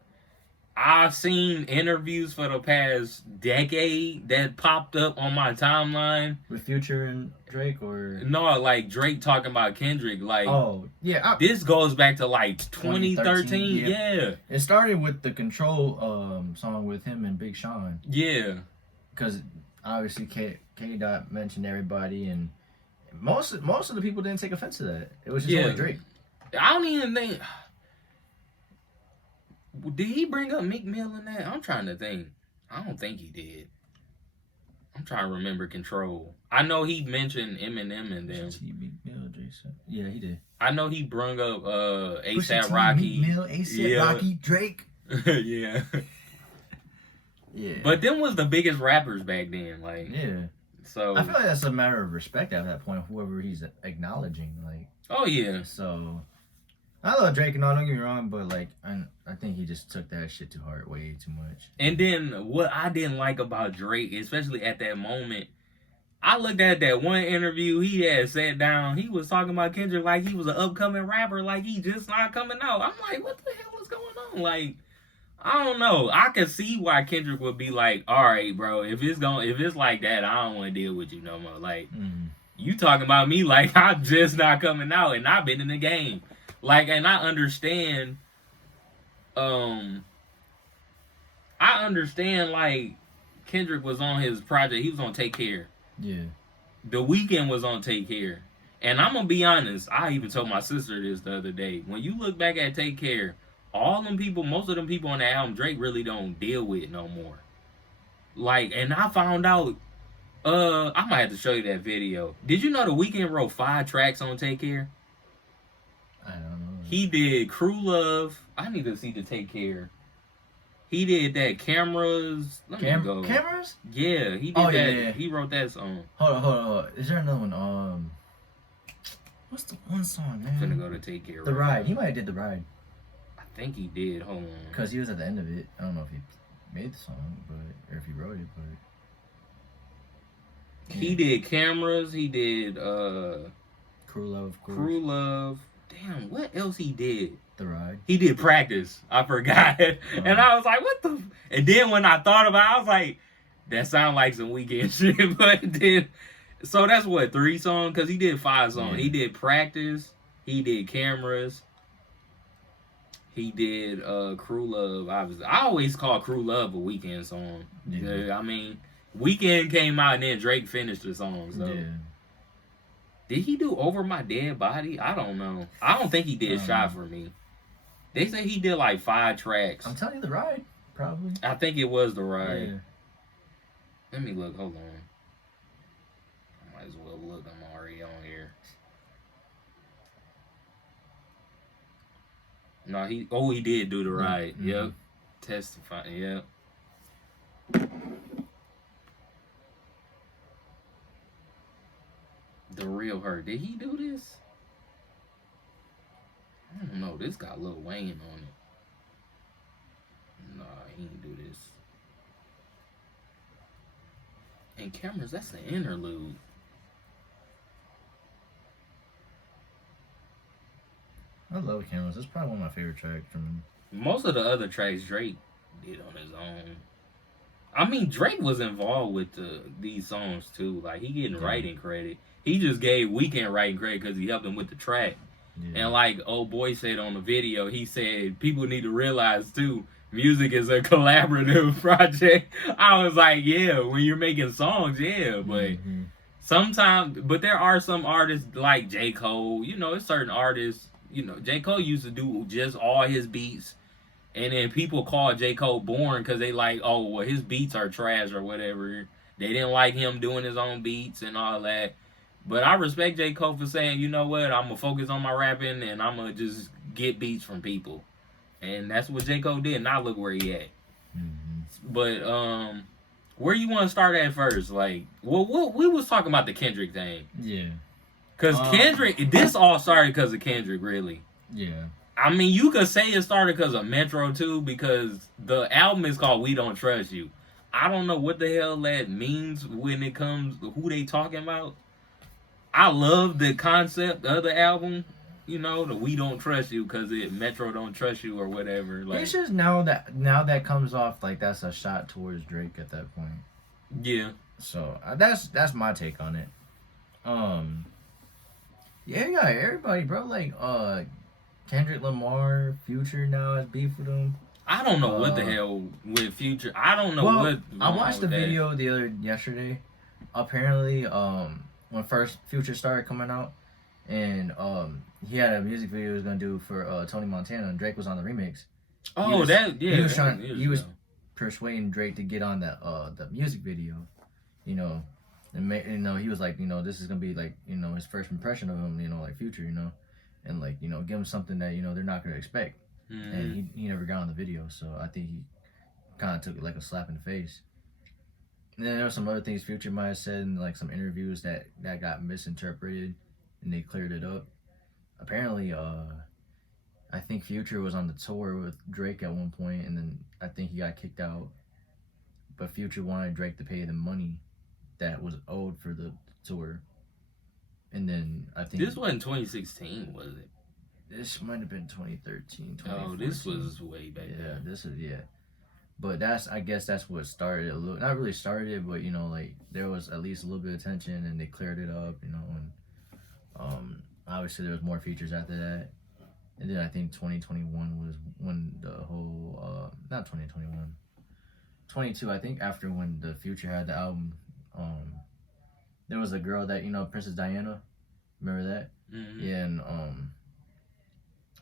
I've seen interviews for the past decade that popped up on my timeline. With Future and Drake, or? No, like Drake talking about Kendrick. Like, oh, yeah. This goes back to like 2013. Yeah. It started with the Control song with him and Big Sean. Yeah. Because obviously K-Dot mentioned everybody, and most of the people didn't take offense to that. It was just only Drake. I don't even think... Did he bring up Meek Mill in that? I'm trying to think. I don't think he did. I'm trying to remember Control. I know he mentioned Eminem and them. Meek Mill, Jason. Yeah, he did. I know he brung up A$AP Rocky. Meek Mill, A$AP Rocky, Drake. Yeah. Yeah. But them was the biggest rappers back then. Like, yeah. So I feel like that's a matter of respect at that point, whoever he's acknowledging. Like, oh yeah. So I love Drake and all, don't get me wrong, but like I think he just took that shit to heart way too much. And then what I didn't like about Drake, especially at that moment, I looked at that one interview he had sat down. He was talking about Kendrick like he was an upcoming rapper, like he just not coming out. I'm like, what the hell is going on? Like, I don't know. I can see why Kendrick would be like, all right, bro, if it's like that, I don't want to deal with you no more. Like, you talking about me like I'm just not coming out and I've been in the game. Like, and I understand, like, Kendrick was on his project. He was on Take Care. Yeah. The Weeknd was on Take Care. And I'm going to be honest, I even told my sister this the other day. When you look back at Take Care, most of them people on the album, Drake really don't deal with no more. Like, and I found out, I might have to show you that video. Did you know The Weeknd wrote 5 tracks on Take Care? I don't know. He did Crew Love. I need to see the Take Care. He did that Cameras. Let me go. Cameras? Yeah, he did that. Yeah. He wrote that song. Hold on. Is there another one? What's the one song, man? I'm finna go to Take Care. The Ride. He might have did The Ride. I think he did. Hold on. Because he was at the end of it. I don't know if he made the song, or if he wrote it, but... Yeah. He did Cameras. He did, Crew Love, of course. Crew Love. Damn, what else he did? The Ride. He did Practice. I forgot. And I was like, what the... And then when I thought about it, I was like, that sounds like some Weeknd shit. But then... So that's what, 3 songs? Because he did 5 songs. Yeah. He did Practice. He did Cameras. He did Crew Love. I always call Crew Love a Weeknd song. Yeah. I mean, Weeknd came out and then Drake finished the song. So. Yeah. Did he do Over My Dead Body? I don't know. I don't think he did Shot For Me. They say he did like 5 tracks. I'm telling you, The Ride, probably. I think it was The Ride. Yeah. Let me look. Hold on. I might as well look. I'm already on here. No, he did do The Ride. Mm-hmm. Yep. Testify. Yep. The Real Her. Did he do this? I don't know. This got Lil Wayne on it. Nah, he didn't do this. And Cameras, that's the interlude. I love Cameras. That's probably one of my favorite tracks from him. Most of the other tracks Drake did on his own. I mean, Drake was involved with these songs too. Like he getting writing credit. He just gave Weeknd writing credit because he helped him with the track. Yeah. And like old boy said on the video, he said people need to realize too, music is a collaborative project. I was like, yeah, when you're making songs, yeah, but sometimes, but there are some artists like J. Cole. You know, it's certain artists. You know, J. Cole used to do just all his beats. And then people call J. Cole boring because they like, oh, well, his beats are trash or whatever. They didn't like him doing his own beats and all that. But I respect J. Cole for saying, you know what, I'm going to focus on my rapping and I'm going to just get beats from people. And that's what J. Cole did. Now look where he at. But where you want to start at first? Like, well, we was talking about the Kendrick thing. Yeah. Because Kendrick, this all started because of Kendrick, really. Yeah. I mean, you could say it started because of Metro, too, because the album is called We Don't Trust You. I don't know what the hell that means when it comes to who they talking about. I love the concept of the album, you know, the We Don't Trust You because Metro don't trust you or whatever. Like, it's just now that comes off like that's a shot towards Drake at that point. Yeah. So that's my take on it. Yeah, everybody, bro. Like, Kendrick Lamar, Future now has beef with him. I don't know what the hell with Future. I don't know what. I watched the video yesterday. Apparently, when first Future started coming out, and he had a music video he was gonna do for Tony Montana, and Drake was on the remix. Oh, He was persuading Drake to get on the music video, you know, and he was like, you know, this is gonna be like, you know, his first impression of him, you know, like Future, you know. And like, you know, give him something that, you know, they're not gonna expect. And he never got on the video, so I think he kind of took it like a slap in the face. And then there were some other things Future might have said in like some interviews that got misinterpreted, and they cleared it up. Apparently, I think Future was on the tour with Drake at one point, and then I think he got kicked out. But Future wanted Drake to pay the money that was owed for the tour. And then I think this wasn't 2016, was it? This might have been 2013. Oh, this was way back then. Yeah. But I guess that's what started not really started it, but you know, like there was at least a little bit of tension, and they cleared it up, you know, and obviously there was more features after that. And then I think 2021 was when the whole not 2021, 22, I think, after when the Future had the album. There was a girl that, you know, Princess Diana. Remember that? Yeah, and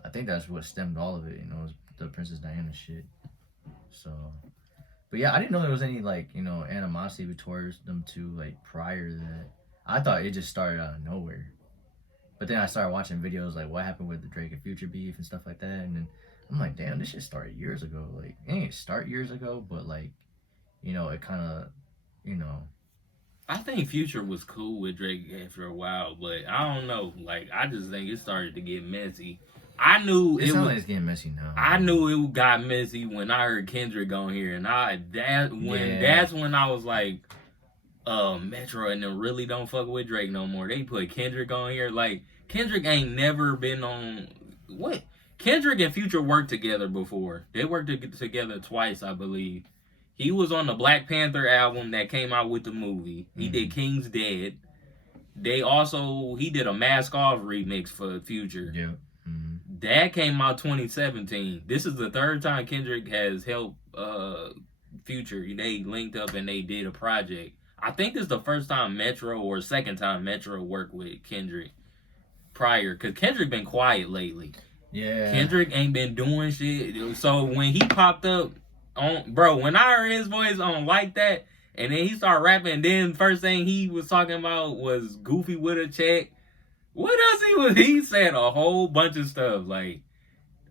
I think that's what stemmed all of it, you know, was the Princess Diana shit. So, but yeah, I didn't know there was any, like, you know, animosity towards them two, like, prior to that. I thought it just started out of nowhere. But then I started watching videos, like, what happened with the Drake and Future beef and stuff like that, and then I'm like, damn, this shit started years ago. Like, it didn't start years ago, but, like, you know, it kind of, you know, I think Future was cool with Drake after a while, but I don't know. Like, I just think it started to get messy. I knew it was getting messy now. I knew it got messy when I heard Kendrick on here, and that's when I was like, Metro and them really don't fuck with Drake no more. They put Kendrick on here. Like, Kendrick ain't never been on what? Kendrick and Future worked together before. They worked together twice, I believe. He was on the Black Panther album that came out with the movie. He did King's Dead. He did a Mask Off remix for Future. Yeah. That came out 2017. This is the third time Kendrick has helped Future. They linked up and they did a project. I think this is the first time Metro or second time Metro worked with Kendrick prior. Because Kendrick been quiet lately. Yeah. Kendrick ain't been doing shit. So when he popped up, when I heard his voice on Like That, and then he started rapping, and then first thing he was talking about was Goofy with a check. What else he said a whole bunch of stuff like,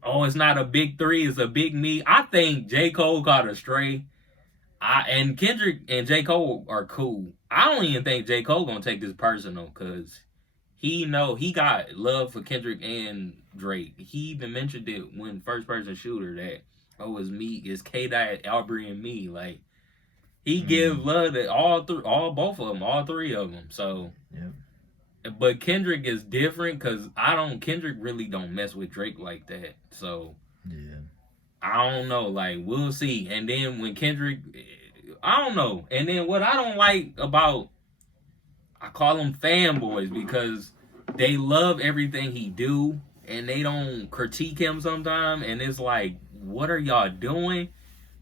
oh, it's not a big three, it's a big me. I think J. Cole got a stray. And Kendrick and J. Cole are cool. I don't even think J. Cole gonna take this personal, because he got love for Kendrick and Drake. He even mentioned it when First Person Shooter that, oh, it's me, it's K-Dot, Aubrey, and me. Like, he give love to both of them, all three of them. So, yeah. But Kendrick is different because Kendrick really don't mess with Drake like that. So, yeah, I don't know. Like, we'll see. And then when Kendrick, I don't know. And then what I don't like about, I call them fanboys because they love everything he do and they don't critique him sometimes. And it's like, what are y'all doing?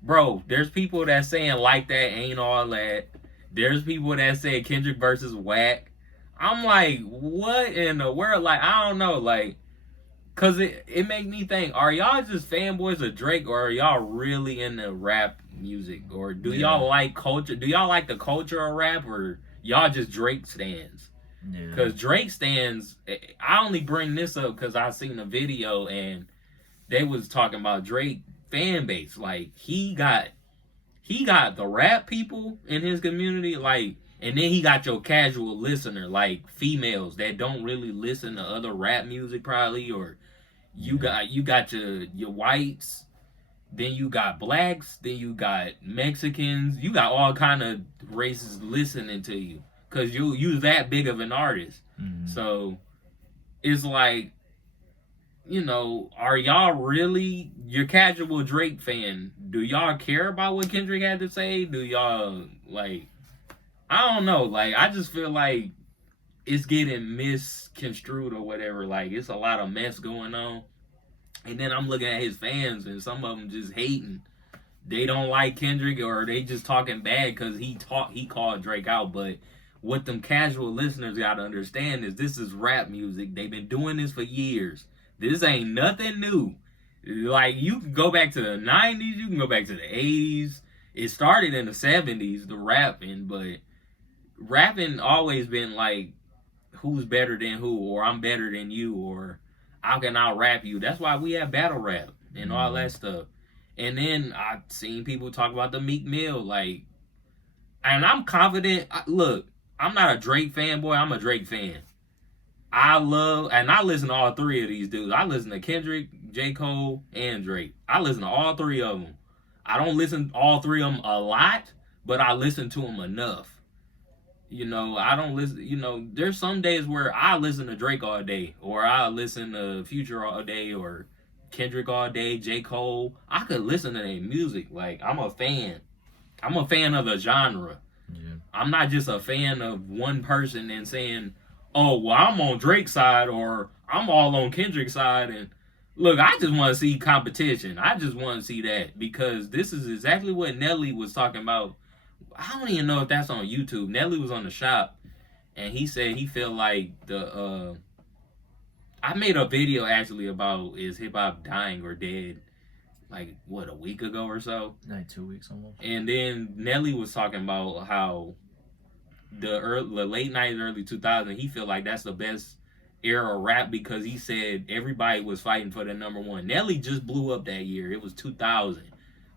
Bro, there's people that saying like that ain't all that. There's people that say Kendrick versus whack. I'm like, what in the world? Like, I don't know. Like, cause it make me think, are y'all just fanboys of Drake or are y'all really into rap music? Or do y'all like culture? Do y'all like the culture of rap or y'all just Drake stans? Yeah. Cause Drake stans, I only bring this up cause I seen a video and they was talking about Drake fan base. Like he got the rap people in his community, like, and then he got your casual listener, like females that don't really listen to other rap music probably, or you got your whites, then you got blacks, then you got Mexicans, you got all kind of races listening to you because you that big of an artist. Mm-hmm. So it's like, you know, are y'all really your casual Drake fan? Do y'all care about what Kendrick had to say? Do y'all like? I don't know. Like, I just feel like it's getting misconstrued or whatever. Like, it's a lot of mess going on. And then I'm looking at his fans, and some of them just hating. They don't like Kendrick, or they just talking bad because he called Drake out. But what them casual listeners got to understand is this is rap music. They've been doing this for years. This ain't nothing new. Like, you can go back to the 90s, you can go back to the 80s. It started in the 70s, the rapping, but rapping always been like, who's better than who, or I'm better than you, or how can I rap you? That's why we have battle rap and all that stuff. And then I've seen people talk about the Meek Mill, like, and I'm confident. Look, I'm not a Drake fanboy, I'm a Drake fan. I love, and I listen to all three of these dudes. I listen to Kendrick, J. Cole, and Drake. I listen to all three of them. I don't listen to all three of them a lot, but I listen to them enough. You know, I don't listen, you know, there's some days where I listen to Drake all day, or I listen to Future all day, or Kendrick all day, J. Cole. I could listen to their music. Like, I'm a fan. I'm a fan of the genre. Yeah. I'm not just a fan of one person and saying, oh, well, I'm on Drake's side, or I'm all on Kendrick's side. And look, I just want to see competition. I just want to see that, because this is exactly what Nelly was talking about. I don't even know if that's on YouTube. Nelly was on the shop, and he said he felt like I made a video actually about, is hip hop dying or dead? Like, what, a week ago or so? Like 2 weeks almost. And then Nelly was talking about how the late 90s, early 2000s, he felt like that's the best era of rap, because he said everybody was fighting for the number one. Nelly just blew up that year. It was 2000.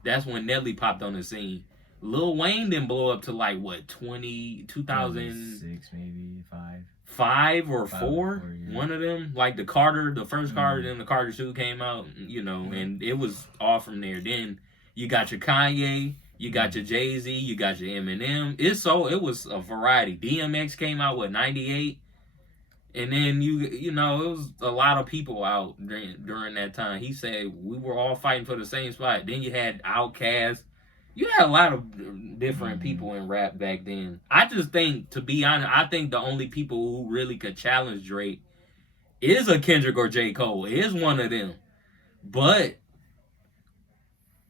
That's when Nelly popped on the scene. Lil Wayne didn't blow up to like, what, 2006, maybe 5. 5 or 4? Yeah. One of them. Like the first Carter, then the Carter 2 came out, you know, and it was all from there. Then you got your Kanye, you got your Jay-Z, you got your Eminem. It was a variety. DMX came out, what, 98? And then you know, it was a lot of people out during that time. He said we were all fighting for the same spot. Then you had Outkast. You had a lot of different people in rap back then. I just think, to be honest, I think the only people who really could challenge Drake is a Kendrick or J. Cole. It is one of them. But,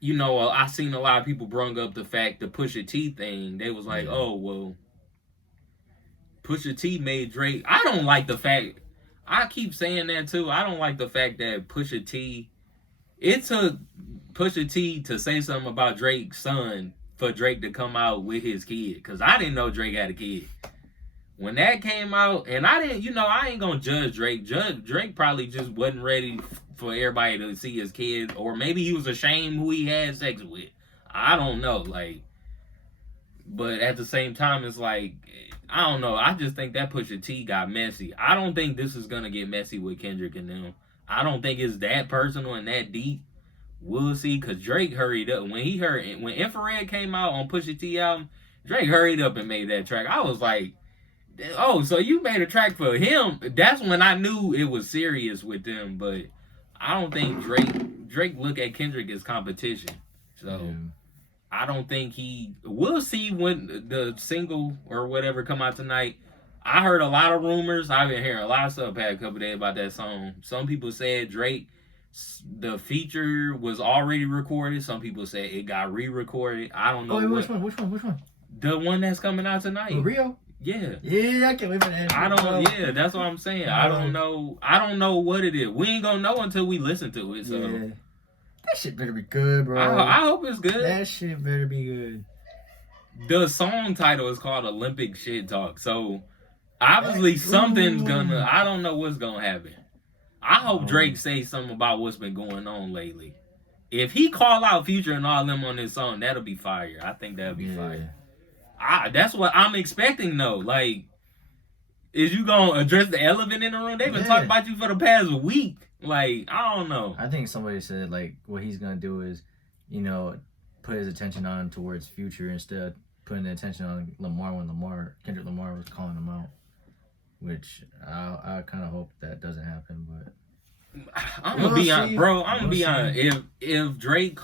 you know, I seen a lot of people bring up the Pusha T thing. They was like, oh, well, Pusha T made Drake. I don't like the fact, I keep saying that too. I don't like the fact that Pusha T, it took Pusha T to say something about Drake's son for Drake to come out with his kid. Because I didn't know Drake had a kid. When that came out, and I didn't, you know, I ain't going to judge Drake. Drake probably just wasn't ready for everybody to see his kid. Or maybe he was ashamed who he had sex with. I don't know. Like, but at the same time, it's like, I don't know. I just think that Pusha T got messy. I don't think this is going to get messy with Kendrick and them. I don't think it's that personal and that deep. We'll see, because Drake hurried up. When Infrared came out on Pusha T album, Drake hurried up and made that track. I was like, oh, so you made a track for him? That's when I knew it was serious with them. But I don't think Drake look at Kendrick as competition. So I don't think we'll see when the single or whatever come out tonight. I heard a lot of rumors. I've been hearing a lot of stuff past a couple days about that song. Some people said Drake, the feature was already recorded. Some people said it got re-recorded. I don't know. Which one? The one that's coming out tonight. Rio? Yeah. Yeah, I can't wait for that. Yeah, that's what I'm saying. I don't know what it is. We ain't gonna know until we listen to it. So that shit better be good, bro. I hope it's good. That shit better be good. The song title is called Olympic Shit Talk. So obviously something's gonna, I don't know what's gonna happen. I hope Drake says something about what's been going on lately. If he call out Future and all them on this song, that'll be fire. I think that'll be fire. That's what I'm expecting though. Like, is you gonna address the elephant in the room? They've been talking about you for the past week. Like, I don't know. I think somebody said like what he's gonna do is, put his attention on towards Future instead of putting the attention on Lamar when Kendrick Lamar was calling him out. Which I kind of hope that doesn't happen, but I'm gonna be honest, bro. I'm gonna be honest. If Drake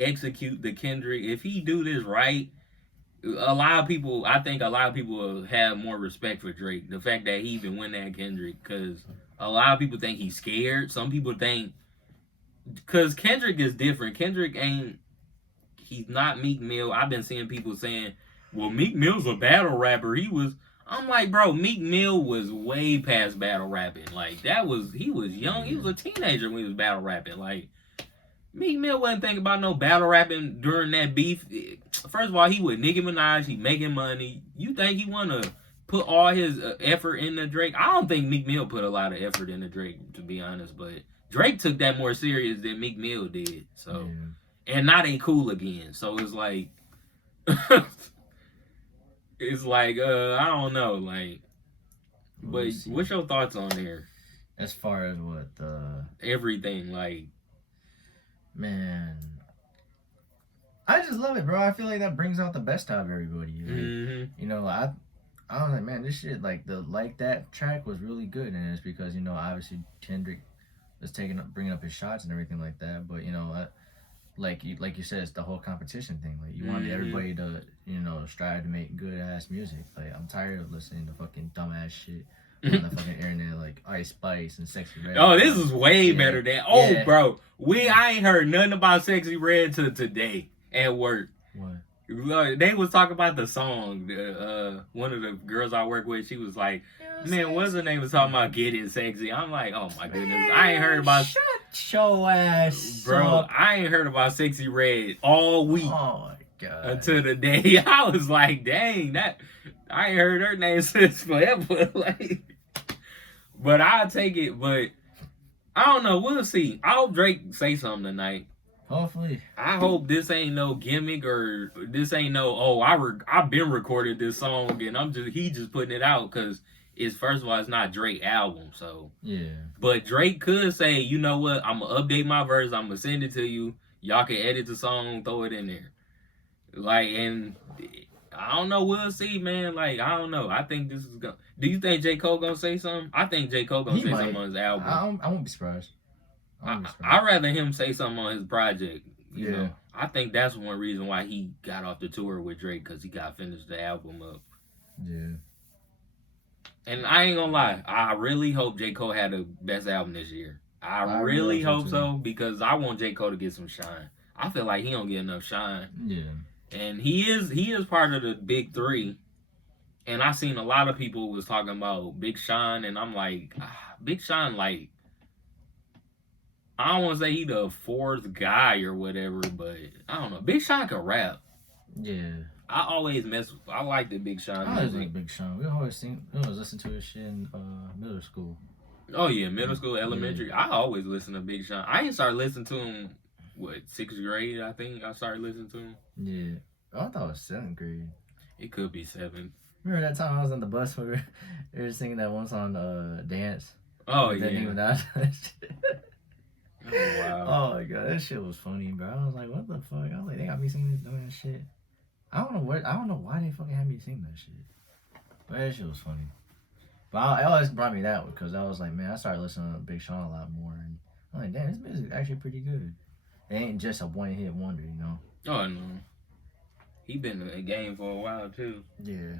execute the Kendrick, if he do this right, I think a lot of people will have more respect for Drake. The fact that he even went at Kendrick, because a lot of people think he's scared. Some people think, because Kendrick is different. He's not Meek Mill. I've been seeing people saying, well, Meek Mill's a battle rapper. I'm like, bro, Meek Mill was way past battle rapping. Like, he was young. He was a teenager when he was battle rapping. Like, Meek Mill wasn't thinking about no battle rapping during that beef. First of all, he with Nicki Minaj. He making money. You think he want to put all his effort into Drake? I don't think Meek Mill put a lot of effort into Drake, to be honest. But Drake took that more serious than Meek Mill did. So, and now they cool again. So it's like, I don't know. Like, but what's your thoughts on there? As far as what everything, like. Man, I just love it, bro. I feel like that brings out the best out of everybody. Like, I was like, man, this shit, like that track was really good, and it's because obviously Kendrick was bringing up his shots and everything like that. But like you said, it's the whole competition thing. Like, you wanted everybody to strive to make good ass music. Like, I'm tired of listening to fucking dumbass shit on the fucking internet, like Ice Spice and Sexy Red. Oh, this is way better than. Bro, I ain't heard nothing about Sexy Red till today at work. What? They was talking about the song. One of the girls I work with, she was like, "Man, what's her name?" Was talking about getting sexy. I'm like, "Oh my goodness, I ain't heard about." Shut your ass, bro. I ain't heard about Sexy Red all week. Oh my god! Until the day I was like, "Dang, I ain't heard her name since forever." Like. But I'll take it. But I don't know. We'll see. I hope Drake say something tonight. Hopefully. I hope this ain't no gimmick or this ain't no, I've been recorded this song and he just putting it out because first of all, it's not Drake album. So yeah. But Drake could say, you know what? I'm gonna update my verse. I'm gonna send it to you. Y'all can edit the song, throw it in there. Like, and I don't know. We'll see, man. Like, I don't know. I think this is gonna. Do you think J. Cole gonna say something? I think J. Cole gonna say something on his album. I won't be surprised. I'd rather him say something on his project. You know? Yeah. I think that's one reason why he got off the tour with Drake, because he got finished the album up. Yeah. And I ain't gonna lie. I really hope J. Cole had the best album this year. I really hope so, because I want J. Cole to get some shine. I feel like he don't get enough shine. Yeah. And he is part of the big three. And I seen a lot of people was talking about Big Sean, and I'm like, Big Sean, like, I don't want to say he the fourth guy or whatever, but I don't know. Big Sean can rap. Yeah. I like the Big Sean. I always like Big Sean. We always listen to his shit in middle school. Oh yeah, middle school, elementary. Yeah. I always listen to Big Sean. I ain't started listening to him, 6th grade, I think I started listening to him. Yeah. I thought it was 7th grade. It could be 7th. Remember that time I was on the bus where we were singing that one song, Dance? Oh, yeah. Oh, wow. Oh, my God. That shit was funny, bro. I was like, what the fuck? I was like, they got me singing this dumb shit. I don't know why they fucking had me sing that shit. But that shit was funny. But it always brought me that because I was like, man, I started listening to Big Sean a lot more. And I'm like, damn, this music actually pretty good. It ain't just a one-hit wonder, you know? Oh, no. He been in the game for a while, too. Yeah.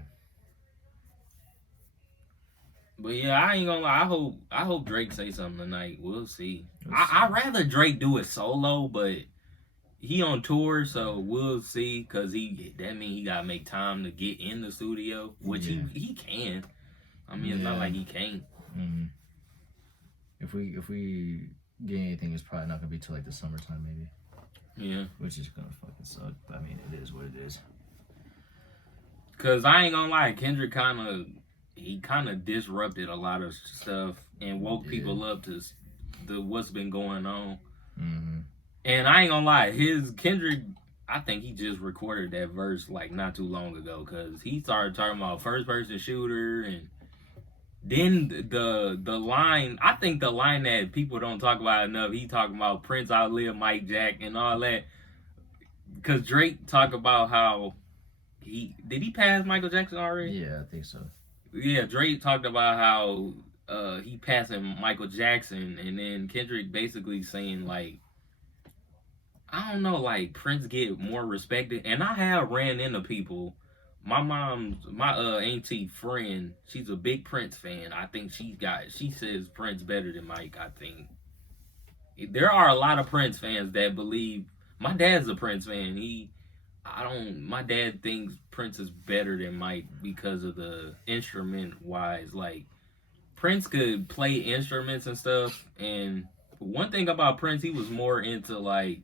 But yeah, I ain't gonna lie. I hope Drake say something tonight. We'll see. I'd rather Drake do it solo, but he on tour, so we'll see. Cause that mean he gotta make time to get in the studio, which he can. I mean, it's not like he can't. Mm-hmm. If we get anything, it's probably not gonna be till like the summertime, maybe. Yeah. Which is gonna fucking suck. I mean, it is what it is. Cause I ain't gonna lie, Kendrick kind of disrupted a lot of stuff and woke people up to what's been going on. Mm-hmm. And I ain't gonna lie, Kendrick, I think he just recorded that verse like not too long ago, because he started talking about first person shooter, and then the line, I think the line that people don't talk about enough, he talking about Prince outlived Mike Jack and all that, because Drake talked about how did he pass Michael Jackson already? Yeah, I think so. Yeah, Drake talked about how he passing Michael Jackson, and then Kendrick basically saying like, I don't know, like Prince get more respected. And I have ran into people. My auntie friend, she's a big Prince fan. I think she says Prince better than Mike. I think there are a lot of Prince fans that believe. My dad's a Prince fan. My dad thinks Prince is better than Mike because of the instrument wise. Like, Prince could play instruments and stuff. And one thing about Prince, he was more into like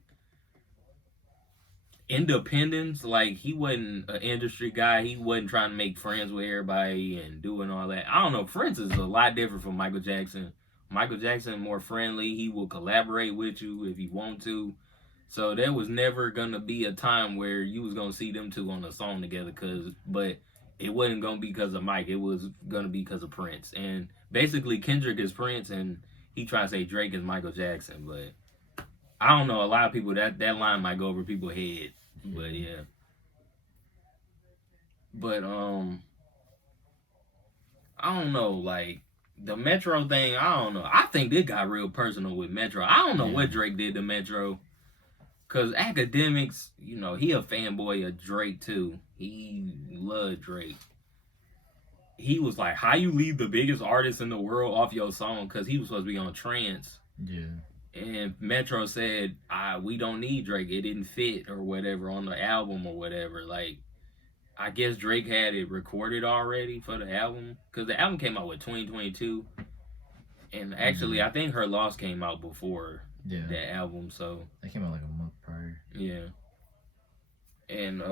independence. Like, he wasn't an industry guy. He wasn't trying to make friends with everybody and doing all that. I don't know. Prince is a lot different from Michael Jackson. Michael Jackson more friendly. He will collaborate with you if you want to. So there was never gonna be a time where you was gonna see them two on a song together, but it wasn't gonna be because of Mike. It was gonna be because of Prince. And basically Kendrick is Prince, and he trying to say Drake is Michael Jackson. But I don't know. A lot of people that line might go over people's head. But yeah. But I don't know. Like the Metro thing, I don't know. I think this got real personal with Metro. I don't know what Drake did to Metro. Because Academics, you know, he a fanboy of Drake, too. He loved Drake. He was like, how you leave the biggest artist in the world off your song? Because he was supposed to be on Trance. Yeah. And Metro said, we don't need Drake. It didn't fit or whatever on the album or whatever. Like, I guess Drake had it recorded already for the album. Because the album came out with 2022. And actually, I think Her Loss came out before that album. So that came out like a month prior. Yeah. And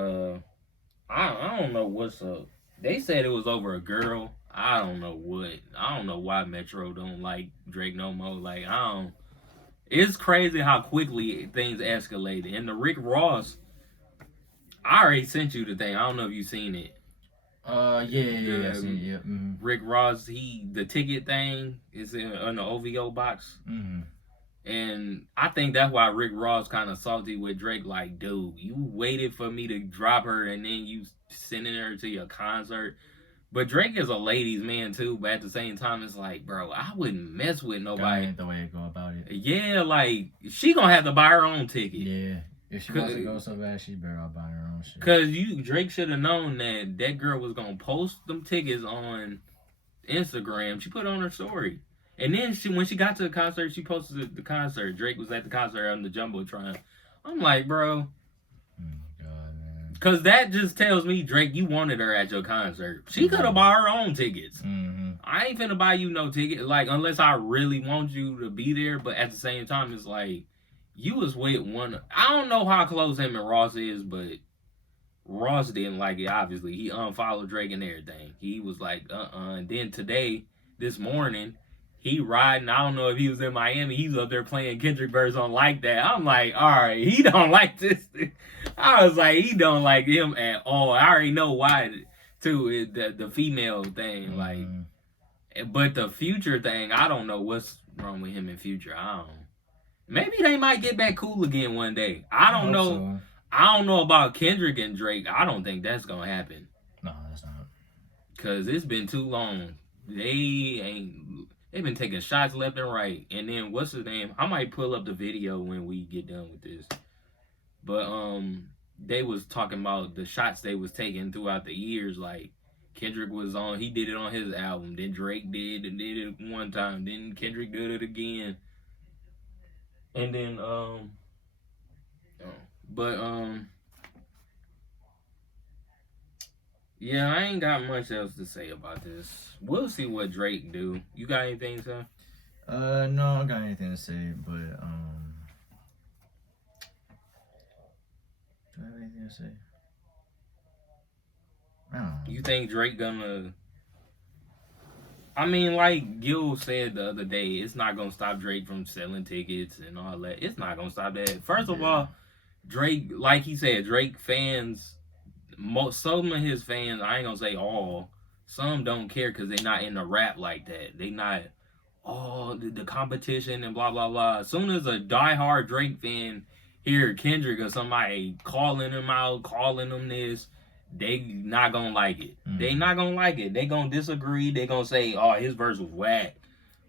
I don't know what's up. They said it was over a girl. I don't know what. I don't know why Metro don't like Drake no more. Like, it's crazy how quickly things escalated. And the Rick Ross, I already sent you the thing. I don't know if you seen it. Yeah, I seen it. Yeah. Mm-hmm. Rick Ross, the ticket thing is in the OVO box. Mm-hmm. And I think that's why Rick Ross kind of salty with Drake. Like, dude, you waited for me to drop her and then you sending her to your concert. But Drake is a ladies' man too. But at the same time, it's like, bro, I wouldn't mess with nobody. That ain't the way to go about it. Yeah, like, she gonna have to buy her own ticket. Yeah. If she wants to go so bad, she better buy her own shit. Because Drake should have known that girl was gonna post them tickets on Instagram. She put it on her story. And then when she got to the concert, she posted the concert. Drake was at the concert on the Jumbotron. I'm like, bro. Oh, God, man. Because that just tells me, Drake, you wanted her at your concert. She could have bought her own tickets. Mm-hmm. I ain't finna buy you no ticket. Like, unless I really want you to be there. But at the same time, it's like, you was with one. I don't know how close him and Ross is, but Ross didn't like it, obviously. He unfollowed Drake and everything. He was like, And then this morning, he riding. I don't know if he was in Miami. He's up there playing Kendrick verse on Like That. I'm like, all right, he don't like this. I was like, he don't like him at all. I already know why, too. The female thing, like, but the Future thing, I don't know what's wrong with him in Future. I don't. Maybe they might get back cool again one day. I don't know. So. I don't know about Kendrick and Drake. I don't think that's gonna happen. No, that's not. Cause it's been too long. They've been taking shots left and right. And then what's his name? I might pull up the video when we get done with this. But they was talking about the shots they was taking throughout the years. Like Kendrick was on, he did it on his album. Then Drake did it one time. Then Kendrick did it again. And then yeah, I ain't got much else to say about this. We'll see what Drake do. You got anything, sir? No, I don't got anything to say, but do I have anything to say? I don't know. You think Drake gonna? I mean, like Gil said the other day, it's not gonna stop Drake from selling tickets and all that. It's not gonna stop that. First of all, Drake, like he said, Drake fans, some of his fans, I ain't gonna say all, some don't care because they not into rap like that. They not, the competition and blah, blah, blah. As soon as a diehard Drake fan hear Kendrick or somebody calling him out, calling him this, they not gonna like it. They not gonna like it. They gonna disagree. They gonna say, oh, his verse was whack.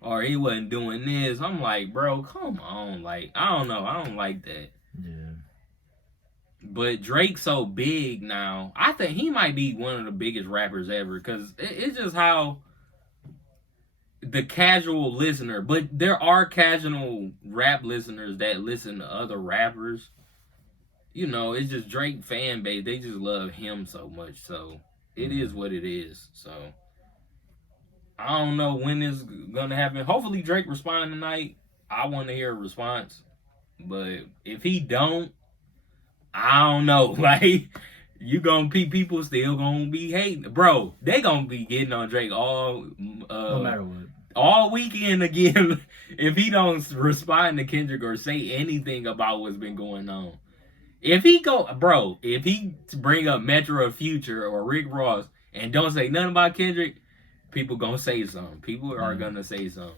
Or he wasn't doing this. I'm like, bro, come on. Like, I don't know. I don't like that. Yeah. But Drake's so big now. I think he might be one of the biggest rappers ever. Because it's just how the casual listener. But there are casual rap listeners that listen to other rappers. You know, it's just Drake fan base. They just love him so much. So, it is what it is. So, I don't know when it's going to happen. Hopefully, Drake respond tonight. I want to hear a response. But if he don't, I don't know. Like, you gonna people still gonna be hating. Bro, they gonna be getting on Drake all no matter what. All weekend again if he don't respond to Kendrick or say anything about what's been going on. If he bring up Metro or Future or Rick Ross and don't say nothing about Kendrick, people gonna say something. People are gonna say something.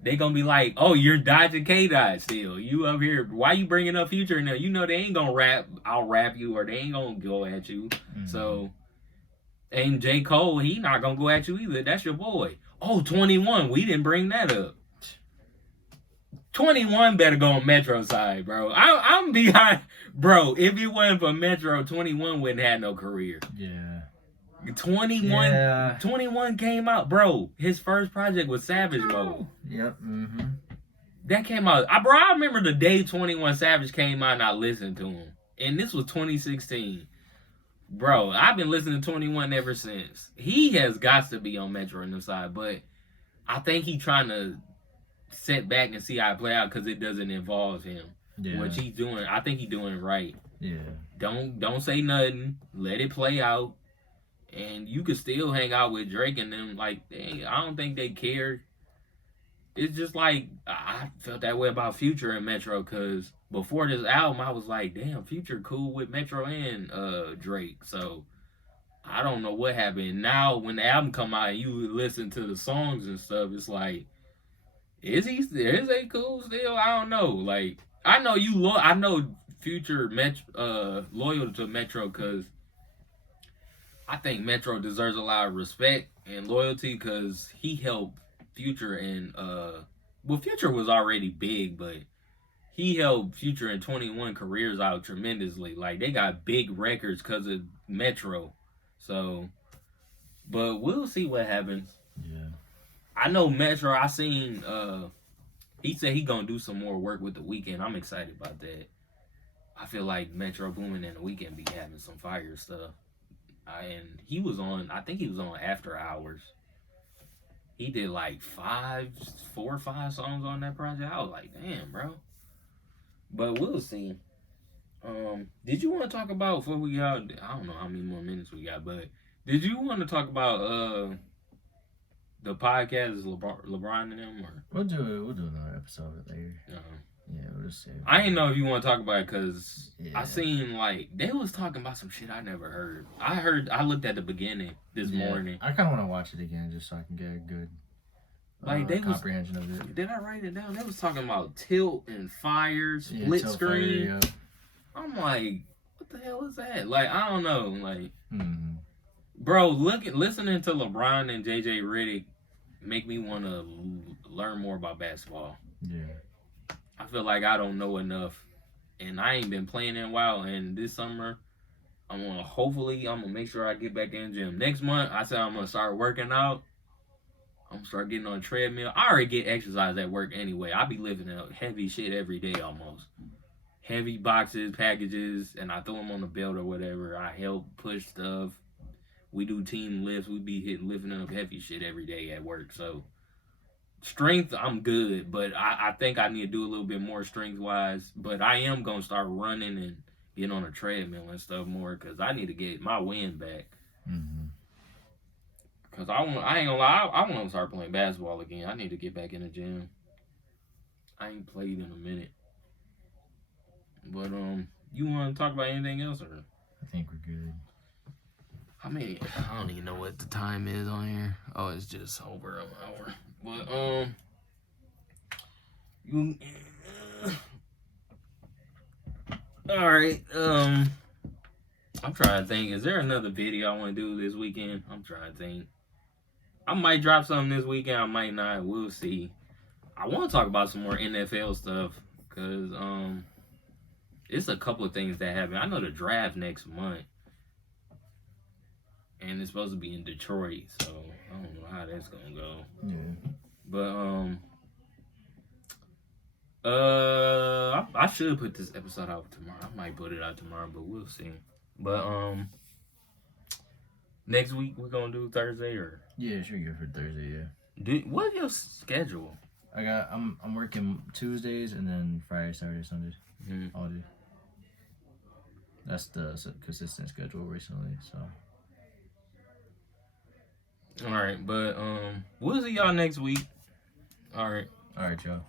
They gonna be like, oh, you're dodging K-Dot still. You up here, why you bringing up Future now? You know they ain't gonna I'll rap you, or they ain't gonna go at you. So, and J. Cole, he not gonna go at you either. That's your boy. Oh, 21, we didn't bring that up. 21 better go on Metro side, bro. I'm behind. Bro, if it wasn't for Metro, 21 wouldn't have no career. Yeah. 21 came out, bro. His first project was Savage Mode. Yep. That came out. I remember the day 21 Savage came out and I listened to him. And this was 2016. Bro, I've been listening to 21 ever since. He has got to be on Metro on the side, but I think he trying to sit back and see how it play out because it doesn't involve him. Yeah. What he's doing, I think he's doing it right. Yeah. Don't say nothing. Let it play out. And you could still hang out with Drake and them. Like, I don't think they cared. It's just like, I felt that way about Future and Metro, because before this album, I was like, damn, Future cool with Metro and Drake. So, I don't know what happened. Now, when the album come out and you listen to the songs and stuff, it's like, is they cool still? I don't know. Like, I know I know Future loyal to Metro, because I think Metro deserves a lot of respect and loyalty because he helped Future and Future was already big, but he helped Future and 21 careers out tremendously. Like, they got big records because of Metro. So, but we'll see what happens. Yeah. I know Metro, I seen he said he gonna do some more work with The Weeknd. I'm excited about that. I feel like Metro Boomin and The Weeknd be having some fire stuff. And he was on, I think he was on After Hours. He did like 4 or 5 songs on that project. I was like, damn, bro. But we'll see. Did you want to talk about, before we got, I don't know how many more minutes we got, but did you want to talk about the podcast, LeBron and them? Or? We'll do another episode later. Yeah, we'll just say. I didn't know if you want to talk about it because I seen like they was talking about some shit I never heard. I looked at the beginning this morning. I kind of want to watch it again just so I can get a good comprehension of it. Did I write it down? They was talking about tilt and fire, split screen. Fire, I'm like, what the hell is that? Like, I don't know. Like, bro, listening to LeBron and JJ Redick make me want to learn more about basketball. Yeah. I feel like I don't know enough, and I ain't been playing in a while. And this summer, I'm gonna make sure I get back in the gym. Next month, I said I'm gonna start working out. I'm gonna start getting on a treadmill. I already get exercise at work anyway. I be lifting up heavy shit every day almost. Heavy boxes, packages, and I throw them on the belt or whatever. I help push stuff. We do team lifts. We be lifting up heavy shit every day at work. So strength, I'm good, but I think I need to do a little bit more strength wise. But I am gonna start running and getting on a treadmill and stuff more because I need to get my wind back. Cause I ain't gonna lie, I want to start playing basketball again. I need to get back in the gym. I ain't played in a minute. But you want to talk about anything else, or? I think we're good. I mean, I don't even know what the time is on here. Oh, it's just over an hour. But you. All right. I'm trying to think. Is there another video I want to do this weekend? I'm trying to think. I might drop something this weekend. I might not. We'll see. I want to talk about some more NFL stuff because it's a couple of things that happen. I know the draft next month, and it's supposed to be in Detroit, so I don't know how that's gonna go. Yeah. But I should put this episode out tomorrow. I might put it out tomorrow, but we'll see. But next week we're gonna do Thursday, or Yeah, sure, go for Thursday. Yeah. What's your schedule? I'm working Tuesdays and then Friday, Saturday, Sundays. All day. That's the consistent schedule recently. So. All right, but we'll see y'all next week. All right, y'all.